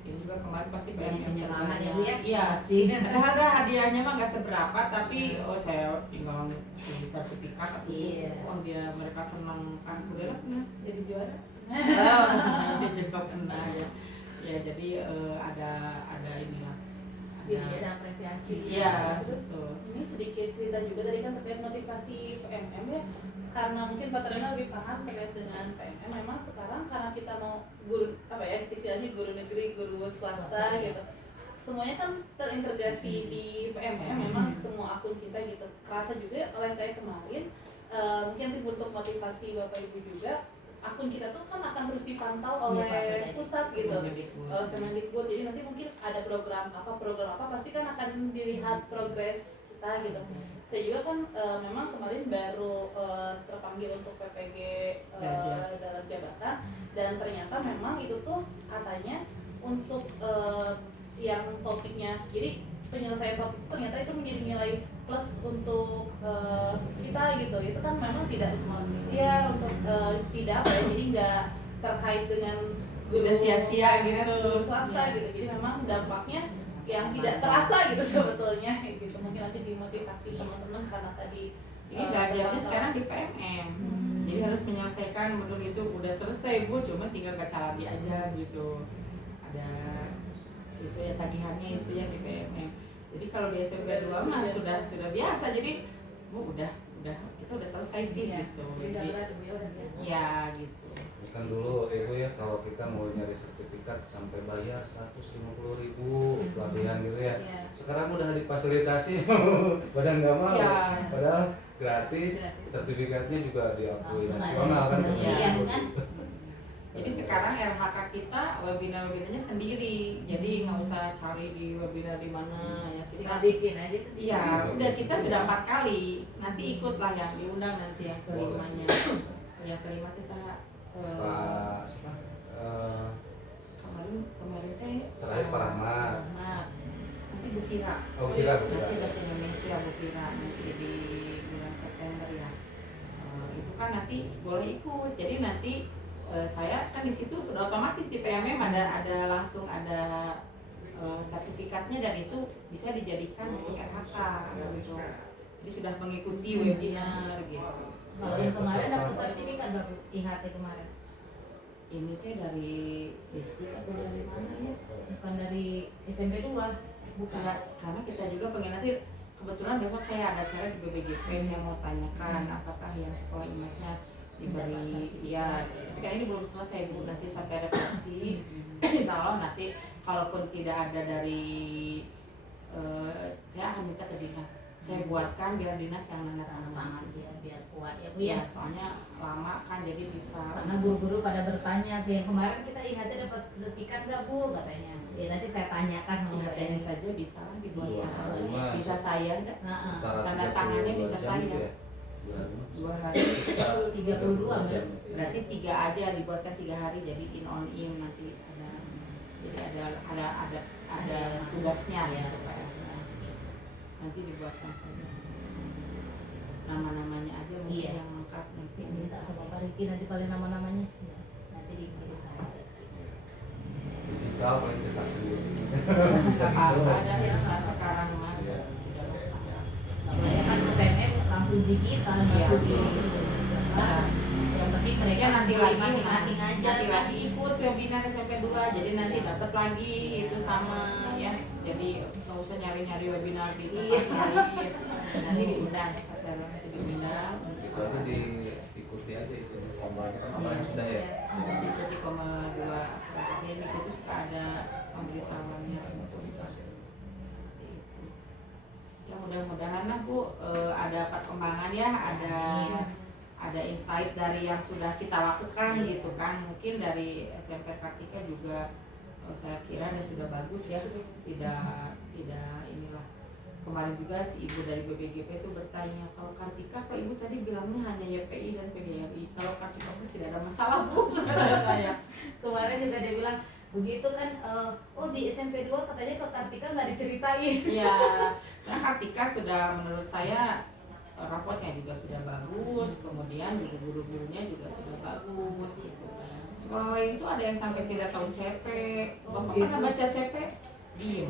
Ini juga kemarin pasti Banyak yang penyemangat ya terbanyak. Bu ya. Iya Pasti. ada hadiahnya mah nggak seberapa tapi saya tinggal beli sertifikat atau Iya. oh dia mereka senang kan udah lah pernah jadi juara. Oh, dia juga pernah ya jadi ada inilah Jadi ada apresiasi. Iya, Terus betul. ini sedikit cerita juga tadi kan terkait motivasi PMM ya. Karena mungkin Pak Taruna lebih paham terkait dengan PMM. Memang sekarang karena kita mau guru apa ya istilahnya guru negeri, guru swasta gitu. Semuanya kan terintegrasi di PMM. Memang semua akun kita gitu. Kerasa juga oleh saya kemarin. Mungkin untuk motivasi Bapak Ibu juga. Akun kita tuh kan akan terus dipantau oleh pusat gitu, oleh Kemendikbud. Jadi nanti mungkin ada program apa pasti kan akan dilihat progres kita gitu. Saya juga kan memang kemarin baru terpanggil untuk PPG dalam jabatan, dan ternyata memang itu tuh katanya untuk yang topiknya, jadi penyelesaian topik itu ternyata itu menjadi nilai plus untuk kita gitu. Itu kan memang tidak ya untuk tidak apa ya, jadi nggak terkait dengan guru Udah sia-sia gitu. guru swasta gitu. Jadi memang dampaknya yang tidak terasa gitu sebetulnya gitu. Mungkin nanti dimotivasi teman-teman karena tadi Ini belajarnya sekarang di PMM. Jadi harus menyelesaikan modul itu udah selesai Bu, cuma tinggal baca lagi aja gitu. Ada itu ya tagihannya itu ya di PMM. Jadi kalau di SMP 2 mah sudah biasa. Jadi Bu udah kita udah selesai sih gitu. Udah Jadi berat Bu ya, udah biasa. ya gitu. Kan dulu Ibu ya kalau kita mau nyari sertifikat sampai bayar 150.000 pelatihan gitu ya. Iya. Sekarang udah difasilitasi badan nggak mau. Iya. Padahal gratis, sertifikatnya juga diakui Langsung ada nasional kan. penelitian kan. Jadi sekarang RHK kita webinar-webinarnya sendiri. Jadi nggak usah cari di webinar di mana ya Tinggal kita. bikin aja sendiri. Iya, udah kita sudah 4 kali. Nanti ikutlah yang diundang nanti yang kelimanya. Yang kelima itu saya Pak siapa? kemarin teh Terakhir Pak Rahmat. Nanti Bu Fira. Oh, Bu Fira, Bu Fira. Nanti bahasa Indonesia Bu Fira nanti di bulan September ya. Itu kan nanti boleh ikut. Jadi nanti saya kan di situ sudah otomatis di PMM ada langsung ada sertifikatnya, dan itu bisa dijadikan untuk RHK gitu. Jadi sudah mengikuti webinar gitu. Kalau yang kemarin dapat sertifikat nggak Bu? IHT kemarin? Ini teh dari distrik atau dari mana ya? Bukan dari SMP 2? Bukan. Enggak, karena kita juga pengen nanti kebetulan besok saya ada acara di BBGP, saya mau tanyakan apakah yang sekolah imasnya diberi ya, tapi kan ini belum selesai Bu, nanti sampai refleksi. Insya Allah nanti kalaupun tidak ada dari saya akan minta ke dinas, saya buatkan biar dinas yang nanda tangan. Biar kuat ya Bu ya. Ya, soalnya lama kan jadi bisa. Karena guru-guru pada bertanya, yang kemarin kita IHT dapat sertifikat nggak Bu katanya. Ya nanti saya tanyakan sama IHT-nya Bu. saja bisa lah dibuatkan, Cuma bisa saya enggak? Nah, setara Tanda 32 tangannya bisa jam saya. gitu ya. Bulan. 2 hari 32 jam. berarti 3 aja dibuatkan 3 hari jadi in on in nanti ada jadi ada tugasnya ya PR-nya. Nanti dibuatkan saja nama-namanya aja mungkin Iya. yang lengkap nanti minta sama Pak Riki nanti paling nama-namanya ya, nanti dikirim sama Pak Riki. Digital paling cetak sendiri. Bisa apa gitu. ada yang sekarang mah Iya. tidak masalah. Namanya kan ke PNM langsung digital Iya. masuk di Bisa. yang penting mereka Ya nanti lagi masing-masing aja nanti lagi ikut webinar SMP 2 jadi nanti dapat lagi itu sama ya jadi nggak usah nyari-nyari webinar di tempat lain nanti diundang nanti diundang Itu aja diikuti aja itu kombalnya kan kombalnya sudah ya. diikuti 2 jadi di situ suka ada pemberitahuannya untuk ya mudah-mudahan lah Bu ada perkembangan ya ada insight dari yang sudah kita lakukan gitu kan mungkin dari SMP Kartika juga saya kira sudah bagus ya tidak inilah kemarin juga si ibu dari BPGP itu bertanya kalau Kartika kok ibu tadi bilangnya hanya YPI dan PGRI kalau Kartika pun tidak ada masalah Bu kata saya kemarin juga dia bilang begitu kan oh di SMP 2 katanya ke Kartika nggak diceritain. ya nah Kartika sudah menurut saya raportnya juga sudah bagus, kemudian di guru-gurunya juga sudah bagus gitu. Sekolah lain itu ada yang sampai tidak tahu CP. Bapak pernah baca CP? Diem,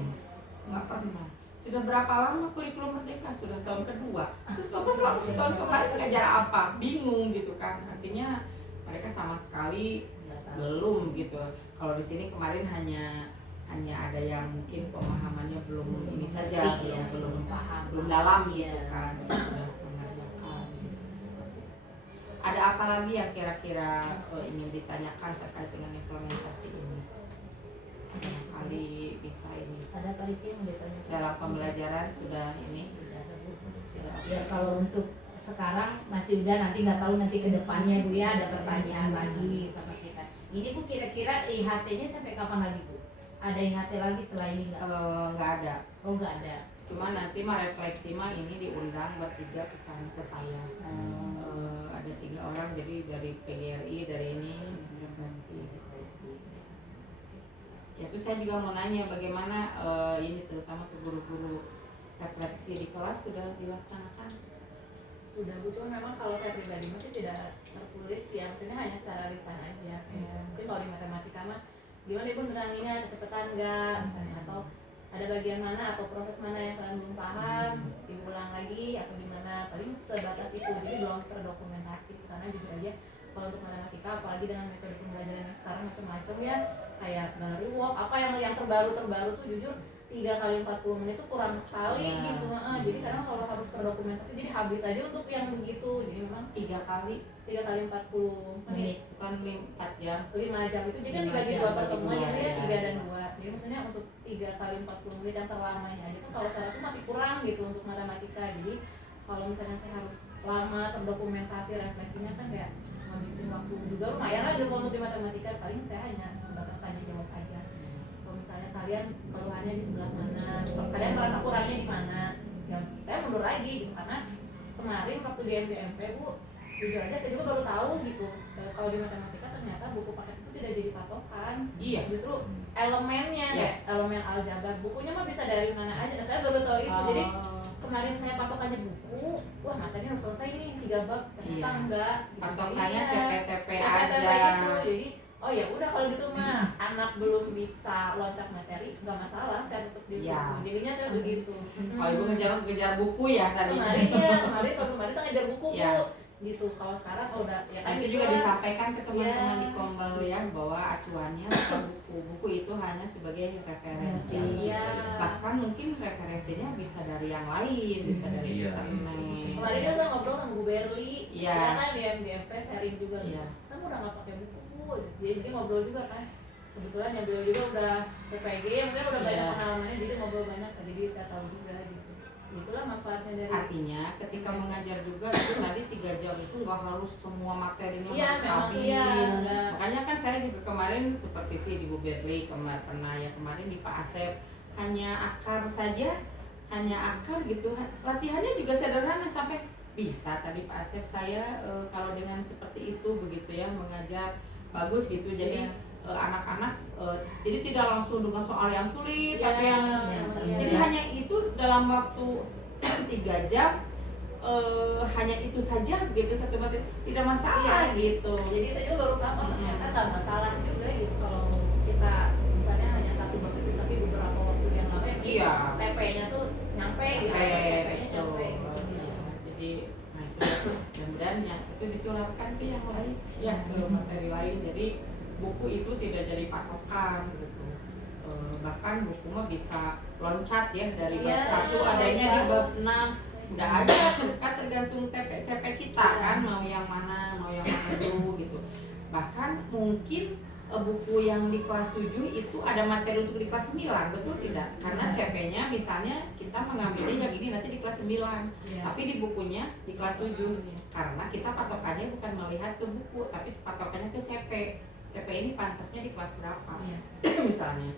nggak pernah. Sudah berapa lama kurikulum Merdeka? Sudah tahun kedua. Terus Bapak selama setahun kemarin ngajar apa? Bingung gitu kan. Artinya mereka sama sekali belum gitu. Kalau di sini kemarin hanya ada yang mungkin pemahamannya belum ini saja, belum paham, belum dalam gitu kan. Sudah mengerjakan. Ada apa lagi yang kira-kira ingin ditanyakan terkait dengan implementasi ini? Kali bisa ini Ada Pak Riki yang ditanya dalam pembelajaran sudah ini ya kalau untuk sekarang masih udah nanti nggak tahu nanti ke depannya Bu ya ada pertanyaan lagi sama kita. Ini Bu kira-kira IHT-nya sampai kapan lagi Bu? Ada IHT lagi setelah ini nggak ada. Oh nggak ada. Cuma nanti mah refleksi mah ini diundang bertiga ke saya. Ada 3 orang jadi dari PGRI dari ini refleksi. Ya itu saya juga mau nanya bagaimana ini terutama ke guru-guru refleksi di kelas sudah dilaksanakan? Sudah Bu, cuma memang kalau saya pribadi masih tidak tertulis ya, maksudnya hanya secara lisan aja. Mungkin kalau di matematika mah gimana Ibu meneranginya, kecepatan enggak misalnya, atau ada bagian mana atau proses mana yang kalian belum paham, diulang lagi atau gimana, paling sebatas itu, jadi belum terdokumentasi. Karena jujur aja kalau untuk matematika apalagi dengan metode pembelajaran yang sekarang macam-macam ya, kayak gallery walk apa yang terbaru tuh jujur 3 kali 40 menit itu kurang sekali gitu. Jadi kadang kalau harus terdokumentasi jadi habis aja untuk yang begitu. Jadi memang 3 kali 40 menit bukan 4 jam. 5 jam itu jadi kan 5 dibagi jam, 2 pertemuan ya, ya. 3 dan 2. Jadi maksudnya untuk 3 kali 40 menit yang terlamanya aja tuh kalau saya tuh masih kurang gitu untuk matematika. Jadi kalau misalnya saya harus lama terdokumentasi refleksinya kan kayak ngabisin waktu juga lumayan lah gitu untuk di matematika. Paling saya hanya sebatas tanya jawab aja. Kalau misalnya kalian keluhannya di sebelah mana, kalau kalian merasa kurangnya di mana, ya saya mundur lagi gitu. Karena kemarin waktu di MBMP Bu, jujur aja saya juga baru tahu gitu kalau di matematika ternyata buku paket itu tidak jadi patokan. Iya. Justru elemennya kayak elemen aljabar bukunya mah bisa dari mana aja. Nah, saya baru tahu itu. Jadi kemarin saya patokannya buku, wah matanya harus selesai nih 3 bab, ternyata enggak. Gitu. Patokannya Jadi, CPTP CPTP aja. itu. Jadi oh ya udah kalau gitu mah anak belum bisa loncat materi nggak masalah, saya tetap di situ. Jadinya saya begitu. Kalau Ibu ngejar buku ya tadi. Kemarin saya ngejar buku Ya. gitu. Kalau sekarang udah ya kan Itu gitu juga lah. disampaikan ke teman-teman Ya. di Kombel ya bahwa acuannya bukan buku itu hanya sebagai referensi. Iya. Bahkan mungkin referensinya bisa dari yang lain, bisa dari Iya. internet. Kemarin kan saya ngobrol sama Bu Berli, Iya. ya kan di MDMP sharing juga. Iya. Saya udah nggak pakai buku, jadi ngobrol juga kan. Kebetulan ya beliau juga udah PPG, maksudnya udah banyak Iya. pengalamannya, jadi ngobrol banyak, jadi saya tahu juga gitu. Itulah manfaatnya dari. Artinya ketika mengajar juga itu tadi 3 jam itu nggak harus semua materinya Iya, harus memang habis. iya. Makanya kan saya juga kemarin supervisi di Bu Berli kemarin di Pak Asep hanya akar saja, hanya akar gitu. Latihannya juga sederhana sampai bisa tadi Pak Asep saya kalau dengan seperti itu begitu ya mengajar bagus gitu jadi anak-anak jadi tidak langsung dengan soal yang sulit tapi yang jadi hanya itu dalam waktu 3 jam hanya itu saja begitu satu materi tidak masalah gitu. Jadi saya juga baru paham ternyata nggak masalah juga gitu kalau kita misalnya hanya satu bab itu tapi beberapa waktu yang lama Iya. TP-nya tuh nyampe gitu. TP-nya nyampe gitu. Jadi nah itu dan yang itu ditularkan ke yang lain ya ke materi lain jadi buku itu tidak jadi patokan gitu. Bahkan buku mah bisa loncat ya dari bab 1 adanya di bab 6 udah ada tergantung CP kita kan mau yang mana dulu gitu. Bahkan mungkin buku yang di kelas 7 itu ada materi untuk di kelas 9, betul tidak? Karena CP-nya misalnya kita mengambilnya yang ini nanti di kelas 9 tapi di bukunya di kelas 7 karena kita patokannya bukan melihat ke buku tapi patokannya ke CP ini pantasnya di kelas berapa misalnya.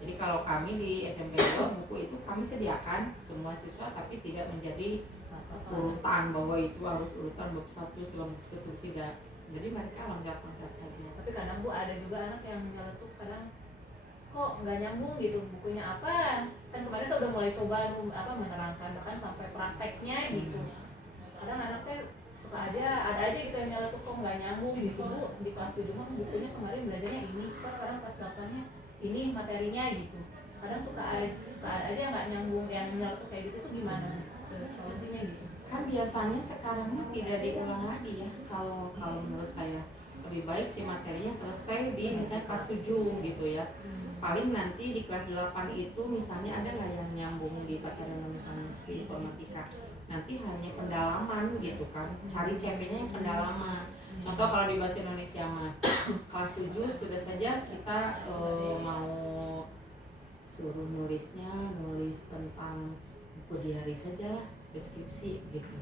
Jadi kalau kami di SMP 2 buku itu kami sediakan semua siswa tapi tidak menjadi urutan bahwa itu harus urutan bab 1 setelah bab 1 tidak. Jadi mereka loncat-loncat saja. Tapi kadang Bu ada juga anak yang nyeletuk kadang kok nggak nyambung gitu bukunya apa. Kan kemarin saya udah mulai coba menerangkan bahkan sampai prakteknya gitu. Kadang anaknya suka ada aja gitu yang nyeletuk kok nggak nyambung gitu Bu di kelas 7 mah bukunya kemarin belajarnya ini pas sekarang kelas 8-nya ini materinya gitu. Kadang suka ada aja nggak nyambung yang nyeletuk kayak gitu tuh gimana solusinya gitu? Kan biasanya sekarang ini tidak diulang lagi ya kalau menurut saya lebih baik si materinya selesai di misalnya kelas 7 gitu ya. Paling nanti di kelas 8 itu misalnya ada nggak yang nyambung di materi misalnya di informatika nanti hanya pendalaman gitu kan cari CP-nya yang pendalaman. Contoh kalau di bahasa Indonesia mah kelas 7 sudah saja kita mau suruh nulis tentang buku diari saja lah deskripsi gitu.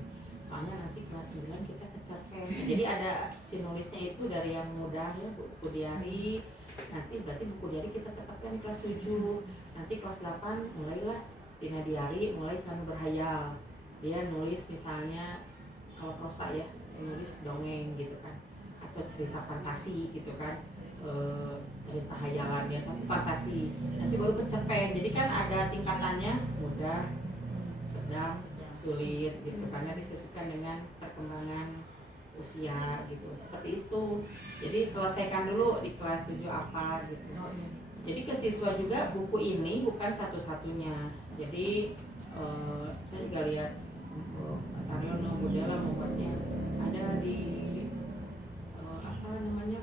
Soalnya nanti kelas 9 kita kecapean. Jadi ada si nulisnya itu dari yang mudah ya buku diari. Nanti berarti buku diari kita tetapkan di kelas 7. Nanti kelas 8 mulailah tina diari mulai kan berhayal. Dia nulis misalnya kalau prosa ya nulis dongeng gitu kan atau cerita fantasi gitu kan cerita hayalan ya tapi fantasi nanti baru kecapean jadi kan ada tingkatannya mudah sedang sulit gitu karena disesuaikan dengan perkembangan usia gitu seperti itu jadi selesaikan dulu di kelas 7 apa gitu jadi ke siswa juga buku ini bukan satu-satunya jadi saya juga lihat Pak Taryono Budela membuatnya ada di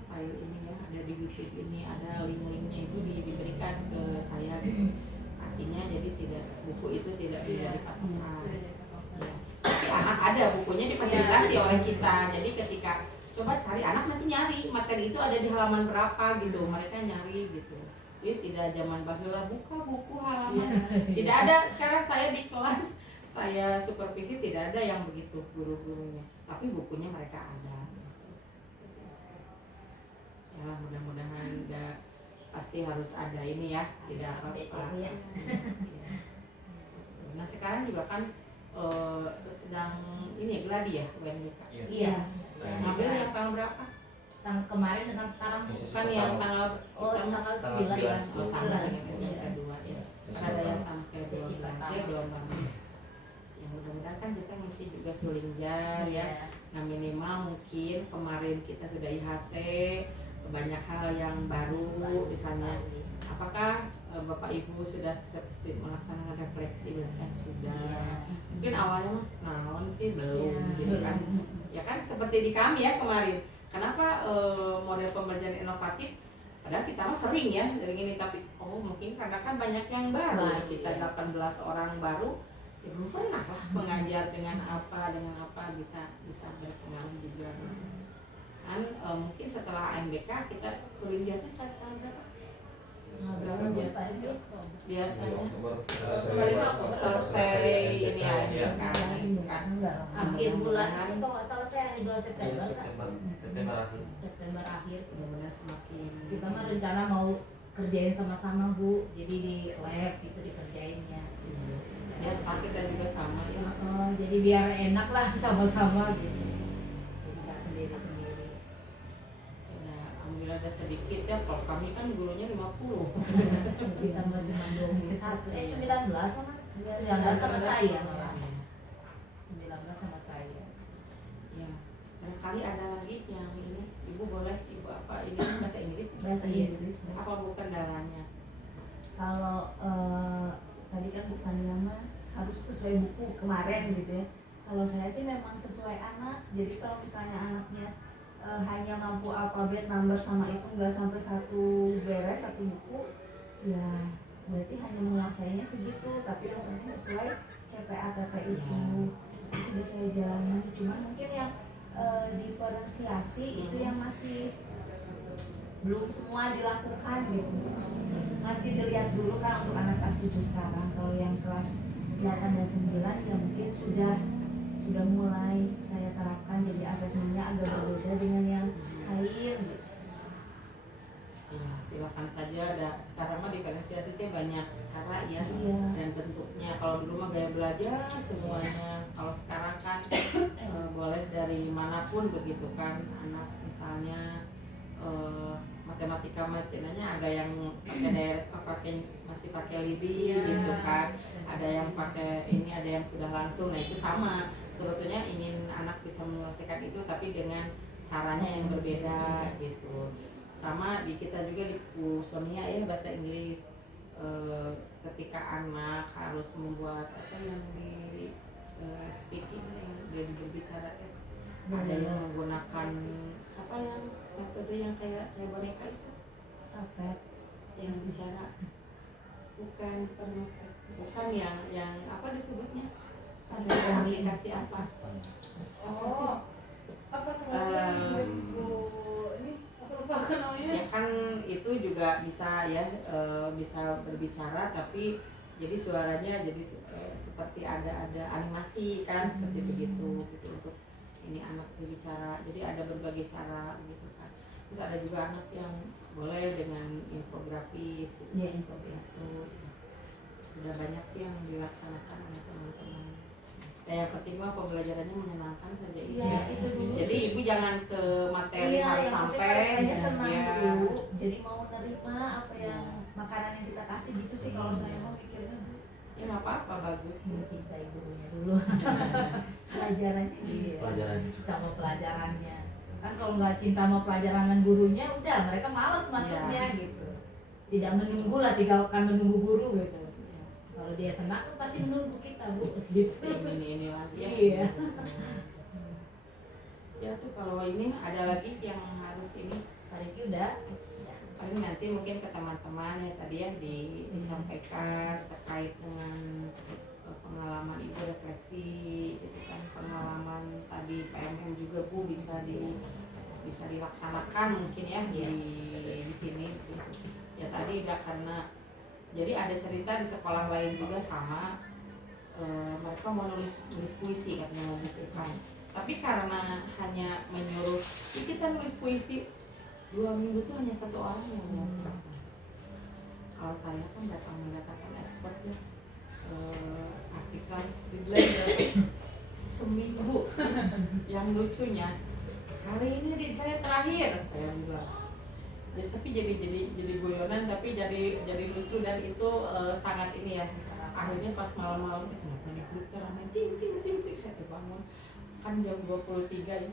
file ini ya ada di YouTube ini ada link-linknya itu diberikan ke saya gitu artinya jadi tidak buku itu tidak menjadi patokan ya. Tapi anak ada bukunya difasilitasi oleh kita jadi ketika coba cari anak nanti nyari materi itu ada di halaman berapa gitu mereka nyari gitu jadi tidak zaman baheula buka buku halaman tidak ada sekarang saya di kelas saya supervisi tidak ada yang begitu guru-gurunya tapi bukunya mereka ada ya mudah-mudahan pasti harus ada ini ya tidak apa-apa ya. Nah sekarang juga kan sedang ini gladi ya UNBK Iya. ngambil yang tanggal berapa? Kemarin dengan sekarang Bukan yang tanggal tanggal 9 sama dengan sesi kedua ya ada yang sampai 12 ya belum banget ya mudah-mudahan kan kita ngisi juga Sulingjar ya nah minimal mungkin kemarin kita sudah IHT banyak hal yang baru di sana apakah Bapak Ibu sudah seperti melaksanakan refleksi kan sudah mungkin awalnya naon sih belum gitu kan ya kan seperti di kami ya kemarin kenapa model pembelajaran inovatif padahal kita mah sering ya dari ini tapi mungkin karena kan banyak yang baru kita 18 orang baru ya belum pernah lah mengajar dengan apa bisa berpengaruh juga kan mungkin setelah AMBK kita Sulingjar kan tahun berapa? Biasanya selesai ini aja kan akhir bulan itu nggak salah saya bulan September kan September akhir mudah-mudahan semakin kita mah rencana mau kerjain sama-sama Bu jadi di lab itu dikerjainnya biasa sama kita juga sama ya. Jadi biar enak lah sama-sama gitu. Jadi nggak sendiri-sendiri. Sudah, alhamdulillah ada sedikit ya. Kalau kami kan gurunya 50. Kita mau cuma 21. 19 mana? 19 sama saya malah. 19 sama saya. Ya, barangkali ada lagi yang ini. Ibu boleh, ibu apa ini bahasa Inggris? Bahasa Inggris. Apa bu kendalanya? Kalau tadi kan bukan nama harus sesuai buku kemarin gitu ya. Kalau saya sih memang sesuai anak. Jadi kalau misalnya anaknya hanya mampu alfabet, number sama itu nggak sampai satu beres satu buku, ya berarti hanya menguasainya segitu. Tapi yang penting sesuai CPA TP itu sudah saya jalani. Cuma mungkin yang diferensiasi itu yang masih belum semua dilakukan gitu, masih dilihat dulu kan untuk anak kelas 7 sekarang. Kalau yang kelas 8 dan 9 ya mungkin sudah mulai saya terapkan, jadi asesmennya agak berbeda dengan yang lain gitu. Ya, silakan saja. Ada sekarang mah diferensiasi itu banyak cara ya, Iya. dan bentuknya. Kalau dulu mah gaya belajar semuanya. Kalau sekarang kan boleh dari manapun begitu kan. Anak misalnya matematika macinanya ada yang pakai masih pakai libi gitu kan, ada yang pakai ini, ada yang sudah langsung. Nah itu sama sebetulnya, ingin anak bisa menyelesaikan itu tapi dengan caranya yang berbeda gitu. Sama di kita juga di Bu Sonia ya, bahasa Inggris, ketika anak harus membuat apa yang di speaking yang dia berbicara ya, ada yang menggunakan apa yang metode yang kayak boneka itu, Apa? yang bicara, bukan yang apa disebutnya, aplikasi apa sih? Apa namanya? Ini apa lupa namanya? Ya kan itu juga bisa ya, bisa berbicara tapi jadi suaranya jadi seperti ada animasi kan, seperti begitu gitu untuk ini anak berbicara. Jadi ada berbagai cara gitu kan. Terus ada juga anak yang boleh dengan infografis gitu. Ya, itu udah banyak sih yang dilaksanakan oleh teman-teman. Dan yang penting mah pembelajarannya menyenangkan saja itu. Iya, itu dulu Jadi sih. ibu jangan ke materi Iya, harus yang sampai penting mereka senang ya. dulu, jadi mau nerima apa yang makanan yang kita kasih gitu sih. Kalau saya mau pikirnya Ya nggak apa-apa, bagus. Mencintai gurunya dulu. pelajarannya juga. Iya. Pelajarannya juga. Sama pelajarannya. Kan kalau nggak cinta sama pelajaran dan gurunya, udah mereka malas masuknya gitu. Tidak menunggu lah, tidak akan menunggu guru gitu. Kalau dia senang pasti menunggu kita bu, gitu. Ini lagi ya. Iya. Ya tuh kalau ini ada lagi yang harus ini, Pak Riki udah. paling nanti mungkin ke teman-teman ya tadi ya disampaikan terkait dengan pengalaman ibu, refleksi gitu kan, pengalaman tadi PMM juga bu bisa dilaksanakan mungkin ya di sini gitu. Ya tadi udah, karena jadi ada cerita di sekolah lain juga sama, mereka mau nulis puisi katanya, mau bukukan, tapi karena hanya menyuruh kita nulis puisi 2 minggu tuh hanya 1 orang yang mau. Kalau saya kan mendatangkan expert ya, artikel deadline seminggu. Yang lucunya hari ini deadline terakhir saya bilang. Jadi tapi jadi guyonan, tapi jadi lucu, dan itu sangat ini ya. Akhirnya pas malam-malam kenapa nih komputer ramai ting saya terbangun kan jam 23 ya.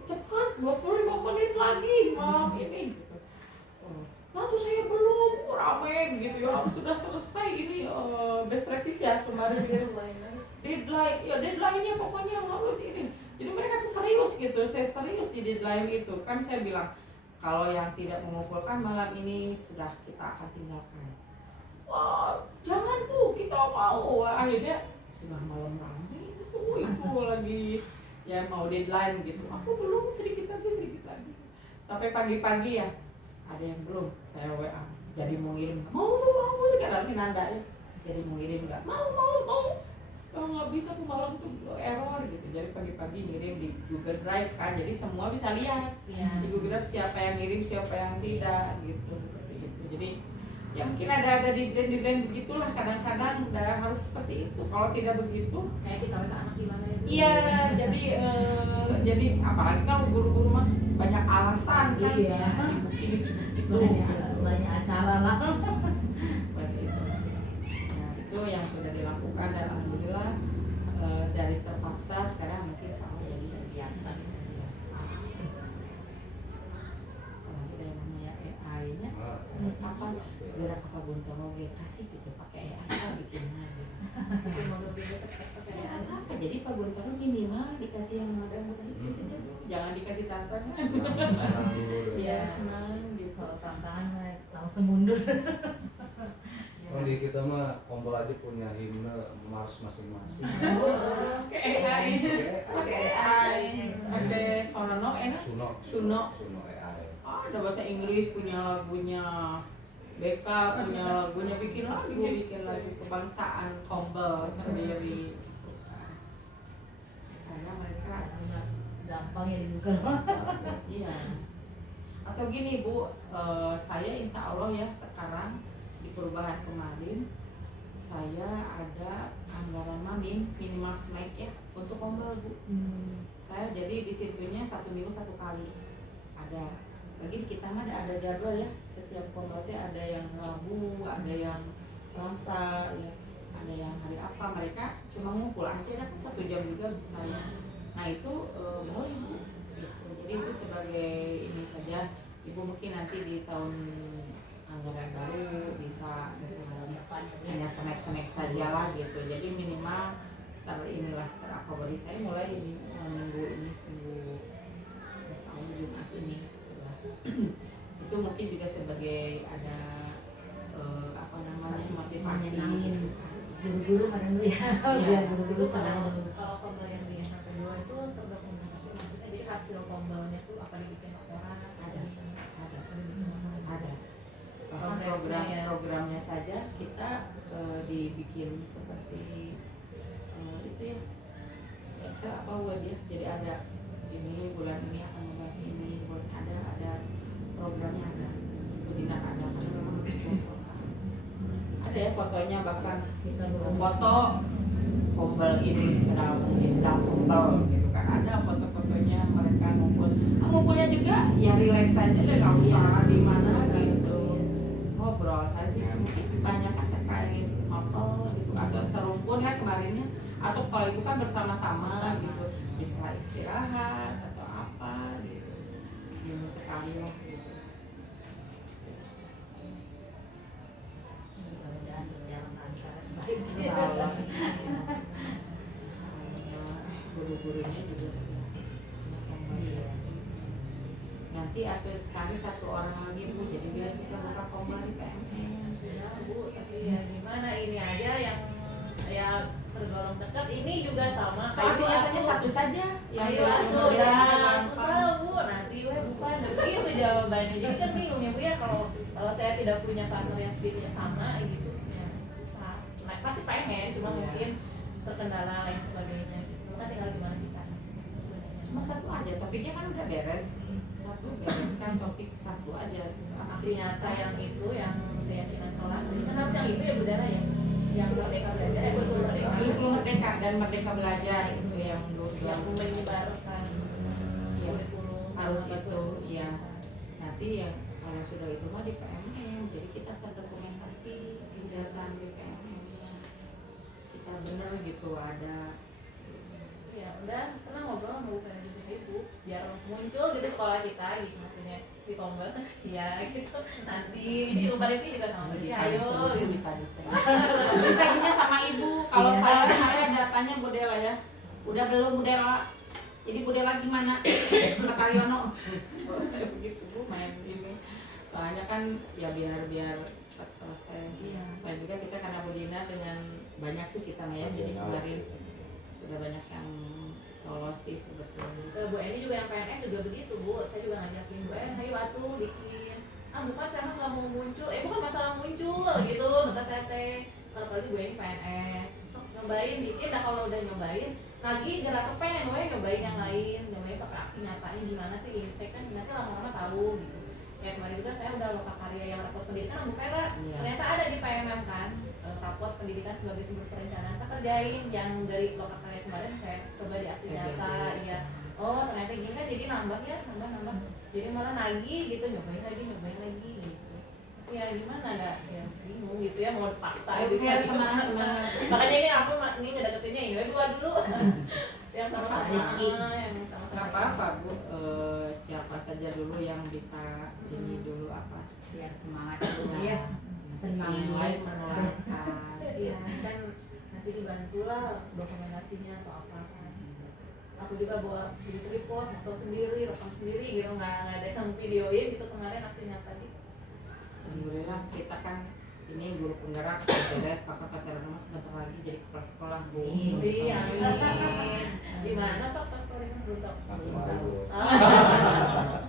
Cepat 25 menit lagi malam ini gitu. Nah tuh saya belum rame gitu ya, sudah selesai ini best practice ya kemarin gitu. Deadline-nya pokoknya harus ini. Jadi mereka tuh serius gitu, saya serius di deadline itu. Kan saya bilang kalau yang tidak mengumpulkan malam ini sudah kita akan tinggalkan. Wah jangan bu, kita mau. Akhirnya sudah malam rame itu lagi ya mau deadline gitu. Aku belum, sedikit lagi. Sampai pagi-pagi ya ada yang belum, saya WA. Jadi mau ngirim, mau sekarang Nanda ya. Jadi mau ngirim nggak? Mau. Kalau nggak bisa tuh malam tuh error gitu. Jadi pagi-pagi ngirim di Google Drive kan. Jadi semua bisa lihat di Google Drive siapa yang ngirim, siapa yang tidak gitu, seperti itu. Jadi Ya mungkin ada deadline begitulah, kadang-kadang udah harus seperti itu. Kalau tidak begitu, kayak kita udah anak gimana ya? iya, jadi apalagi kalau guru-guru mah banyak alasan kan, Iya. sibuk ini sibuk itu. banyak acara lah. Seperti itu. Nah itu yang sudah dilakukan dan alhamdulillah dari terpaksa sekarang mungkin sama jadi yang biasa. Apalagi dari namanya AI-nya, apa gerak apa buntung oke kasih gitu pakai AI apa bikinnya gitu. Bikin mobil cepet pakai Apa jadi Pak Guntur minimal dikasih yang mudah-mudah itu saja Bu. Jangan dikasih tantangan. Senang dulu deh. Iya senang gitu. Kalau tantangan langsung mundur. Oh, di kita mah kompol aja punya himne Mars masing-masing. kayak AI. Pakai AI, pakai Sonono enak. Suno Suno. AI. Ada bahasa Inggris punya lagunya. BK punya lagunya bikin lagu kebangsaan Kombel sendiri. Karena mereka Gampang ya di Google. iya. Atau gini Bu, saya insya Allah ya sekarang di perubahan kemarin saya ada anggaran minimal snack ya untuk Kombel Bu. Saya jadi di situnya 1 minggu 1 kali ada. Lagi kita mah ada jadwal ya, setiap kombatnya ada yang Rabu, ada yang Selasa, ya, ada yang hari apa. Mereka cuma ngumpul aja, dapat 1 jam juga bisa ya. Nah itu boleh Bu. Gitu. Jadi itu sebagai ini saja, Ibu mungkin nanti di tahun anggaran baru bisa misalnya hanya snack saja lah gitu. Jadi minimal terakomodasi saya mulai ini minggu Insya Allah Jumat ini. Itu mungkin juga sebagai ada motivasi Menyenangin guru-guru kadang dulu ya. Biar guru-guru senang dulu. Kalau kombel yang di yang kedua itu terdokumentasi, maksudnya jadi hasil kombelnya tuh apa dibikin orang ada Progresnya ya. programnya saja kita dibikin seperti itu ya Excel apa Word ya, jadi ada ini bulan ini akan membahas ini, ada programnya, ada Budina ada karena memang harus foto. Ada ya fotonya, bahkan Kita foto Kombel ini sedang kumpul gitu kan, ada foto-fotonya mereka ngumpulnya juga ya relax saja deh, nggak usah di mana gitu, ngobrol saja mungkin banyak kan terkait ngobrol gitu atau serumpun kan kemarinnya, atau kalau ibu kan bersama-sama gitu bisa istirahat atau apa gitu seminggu sekali lah gitu. mudah-mudahan berjalan lancar. Insya Allah guru-gurunya juga sudah banyak yang bagus. Nanti aku cari 1 orang lagi Bu, jadi biar bisa buka Kombel di PMN. Ya Bu, tapi ya gimana, ini aja yang ya tergolong dekat, ini juga sama. Soalnya nyatanya 1 saja yang Ayo atuh model udah gampang. susah Bu, nanti bukan begitu jawabannya. Jadi kan bingung ya Bu ya, kalau saya tidak punya partner yang speednya sama gitu ya susah. Nah, pasti pengen, cuma Iya. mungkin terkendala lain sebagainya gitu. Kan tinggal gimana kita sebenarnya. Cuma 1 aja, topiknya kan udah beres. 1 bereskan topik 1 aja. Aksi nyata yang itu, yang keyakinan kelas itu kan harus yang itu ya budara ya, yang merdeka belajar ya betul merdeka. Dulu merdeka dan merdeka belajar itu yang Yang menyebarkan Iya, kurikulum harus itu ya. Nanti yang kalau sudah itu mah di PMN, jadi kita terdokumentasi kegiatan di PMN, kita bener gitu ada. ya udah pernah ngobrol sama Bu Fena juga Ibu biar muncul gitu sekolah kita gitu, maksudnya di Kombel ya gitu. Nanti di Lupa Devi juga sama Devi, ayo gitu. Ditanya sama ibu, kalau saya datanya Bu Dela ya, udah belum Bu Dela, jadi Bu Dela gimana? Kata Karyono. Kalau saya begitu Bu main ini, soalnya kan ya biar cepat selesai. Iya. Dan juga kita karena Budina dengan banyak sih kita ya, jadi kemarin sudah banyak yang lolos sih sebetulnya. Ke Bu Eni juga yang PNS juga begitu Bu, saya juga ngajakin Bu Eni, ayo atuh bikin. Bukan saya mah nggak mau muncul, bukan masalah muncul gitu, kata saya teh. Kalau Bu Eni PNS, sok nyobain bikin, nah kalau udah nyobain lagi ngerasa pengen nyobain yang lain, nyobain sampai aksi nyatain gimana sih impact kan nanti lama-lama tahu gitu. Ya kemarin juga saya udah lokakarya yang rapot pendidikan Bu Vera, Iya. ternyata ada di PMM kan, rapot pendidikan sebagai sumber perencanaan. Saya kerjain yang dari lokakarya kemarin saya coba di aksi nyata, ya. Oh ternyata gini kan, jadi nambah ya, nambah. Jadi malah nagih gitu, nyobain lagi gitu. Ya gimana dah, ya bingung gitu ya, mau dipaksa gitu Ya, gitu. semangat. Makanya ini aku ini ngedeketinnya ini dua dulu. Yang sama-sama, Rezeki. yang sama-sama. Nggak apa-apa Bu, siapa saja dulu yang bisa ini dulu apa biar semangat dulu Nah, ya, senang yang dulu. lain menularkan. Iya kan nanti dibantulah dokumentasinya atau apa kan. Aku juga bawa video tripod, foto sendiri, rekam sendiri gitu, nggak ada yang videoin gitu kemarin aksi nyata gitu. Alhamdulillah kita kan ini guru penggerak beres Pak Katerina sebentar lagi jadi kepala sekolah Bu. Iya, amin. Di mana Pak pas sore belum tahu. Aku malu.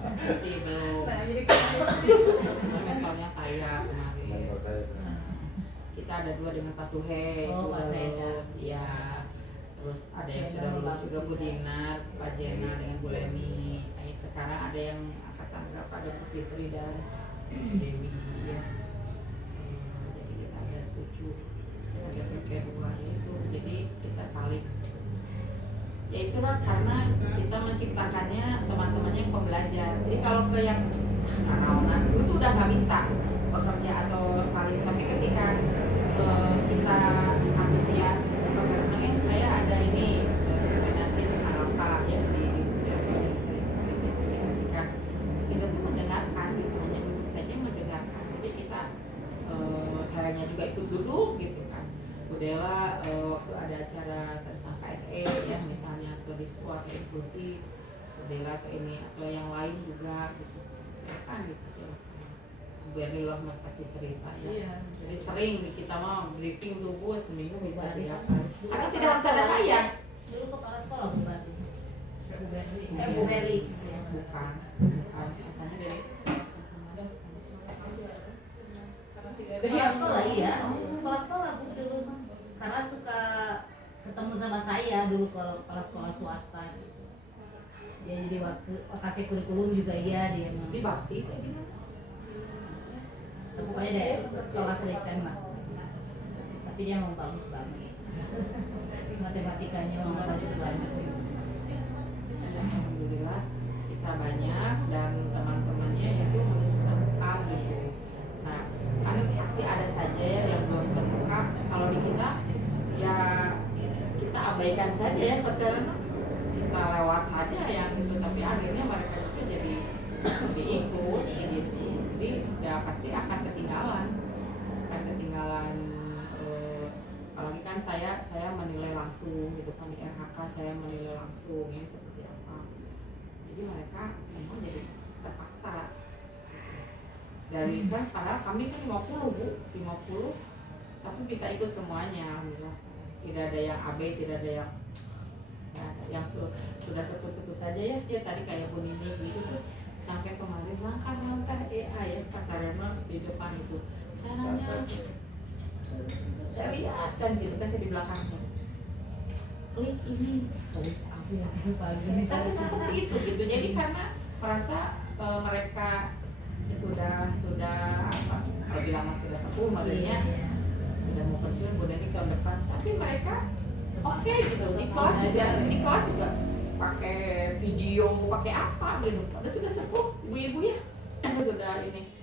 Nanti belum. Nah, jadi Mentornya saya kemarin. Mentor saya. Kita ada 2 dengan Pak Suhe, Oh, itu Pak udah Suheda. lulus, ya. Terus ada yang Suheda sudah lulus bagus juga Bu juga. Dinar, Pak Jena dengan Bu Leni. Sekarang ada yang angkatan berapa, ada Bu Fitri dan Dewi ya. Jadi kita ada 7 ada Februari itu, jadi kita saling. Ya itulah karena kita menciptakannya teman-temannya yang pembelajar. Jadi kalau ke yang naonan itu udah nggak bisa bekerja atau saling. Tapi ketika kita antusias misalnya karena saya ada ini diseminasi tentang apa ya bisa didiseminasikan, kita tuh mendengarkan gitu, hanya duduk saja mendengarkan. Jadi kita sayanya juga ikut duduk gitu kan. Budela waktu ada acara tentang KSE ya misalnya atau disku atau inklusi, Budela ke ini atau yang lain juga gitu. Silakan gitu, silakan. Berli loh pasti cerita ya. Iya. Jadi sering kita mau briefing tuh Bu, seminggu bisa Bu Bari. tiap hari. Karena tidak harus ada saya. Dulu kepala sekolah Bu Bari. Bu Berli. Bu Berli. Bukan. Asalnya dari Karena tidak ada Kepala yang sekolah iya, kepala sekolah Bu dulu mah. Karena suka ketemu sama saya dulu kalau kepala sekolah swasta gitu. Dia jadi waktu kasih kurikulum juga iya dia mah. di Bakti saya di mana? Pokoknya deh sekolah Kristen lah. Tapi dia mau bagus banget. Matematikanya mau bagus banget. Alhamdulillah kita banyak dan teman-temannya itu harus terbuka gitu. Nah, kan pasti ada saja ya yang belum terbuka. Kalau di kita ya kita abaikan saja ya karena kita lewat saja yang itu. Tapi akhirnya mereka juga jadi ikut gitu. Jadi ya pasti akan ketinggalan. Apalagi kan saya menilai langsung gitu kan di RHK, saya menilai langsung ini seperti apa. Jadi mereka semua jadi terpaksa dari kan padahal kami kan 50 Bu, 50 tapi bisa ikut semuanya. Alhamdulillah sekarang tidak ada yang AB, tidak ada yang yang sudah sepuh-sepuh saja ya. Dia tadi kayak Bu Nini gitu tuh sampai kemarin langkah-langkah EA ya kata Rema di depan itu caranya saya lihat kan gitu kan saya di belakangnya klik ini sampai seperti itu gitu. Jadi karena merasa mereka ya sudah apa lebih lama sudah sepuh modelnya sudah mau pensiun Bu Nini tahun depan, tapi mereka oke gitu di kelas juga pakai video, pakai apa gitu. Padahal sudah sepuh ibu-ibu ya, sudah ini.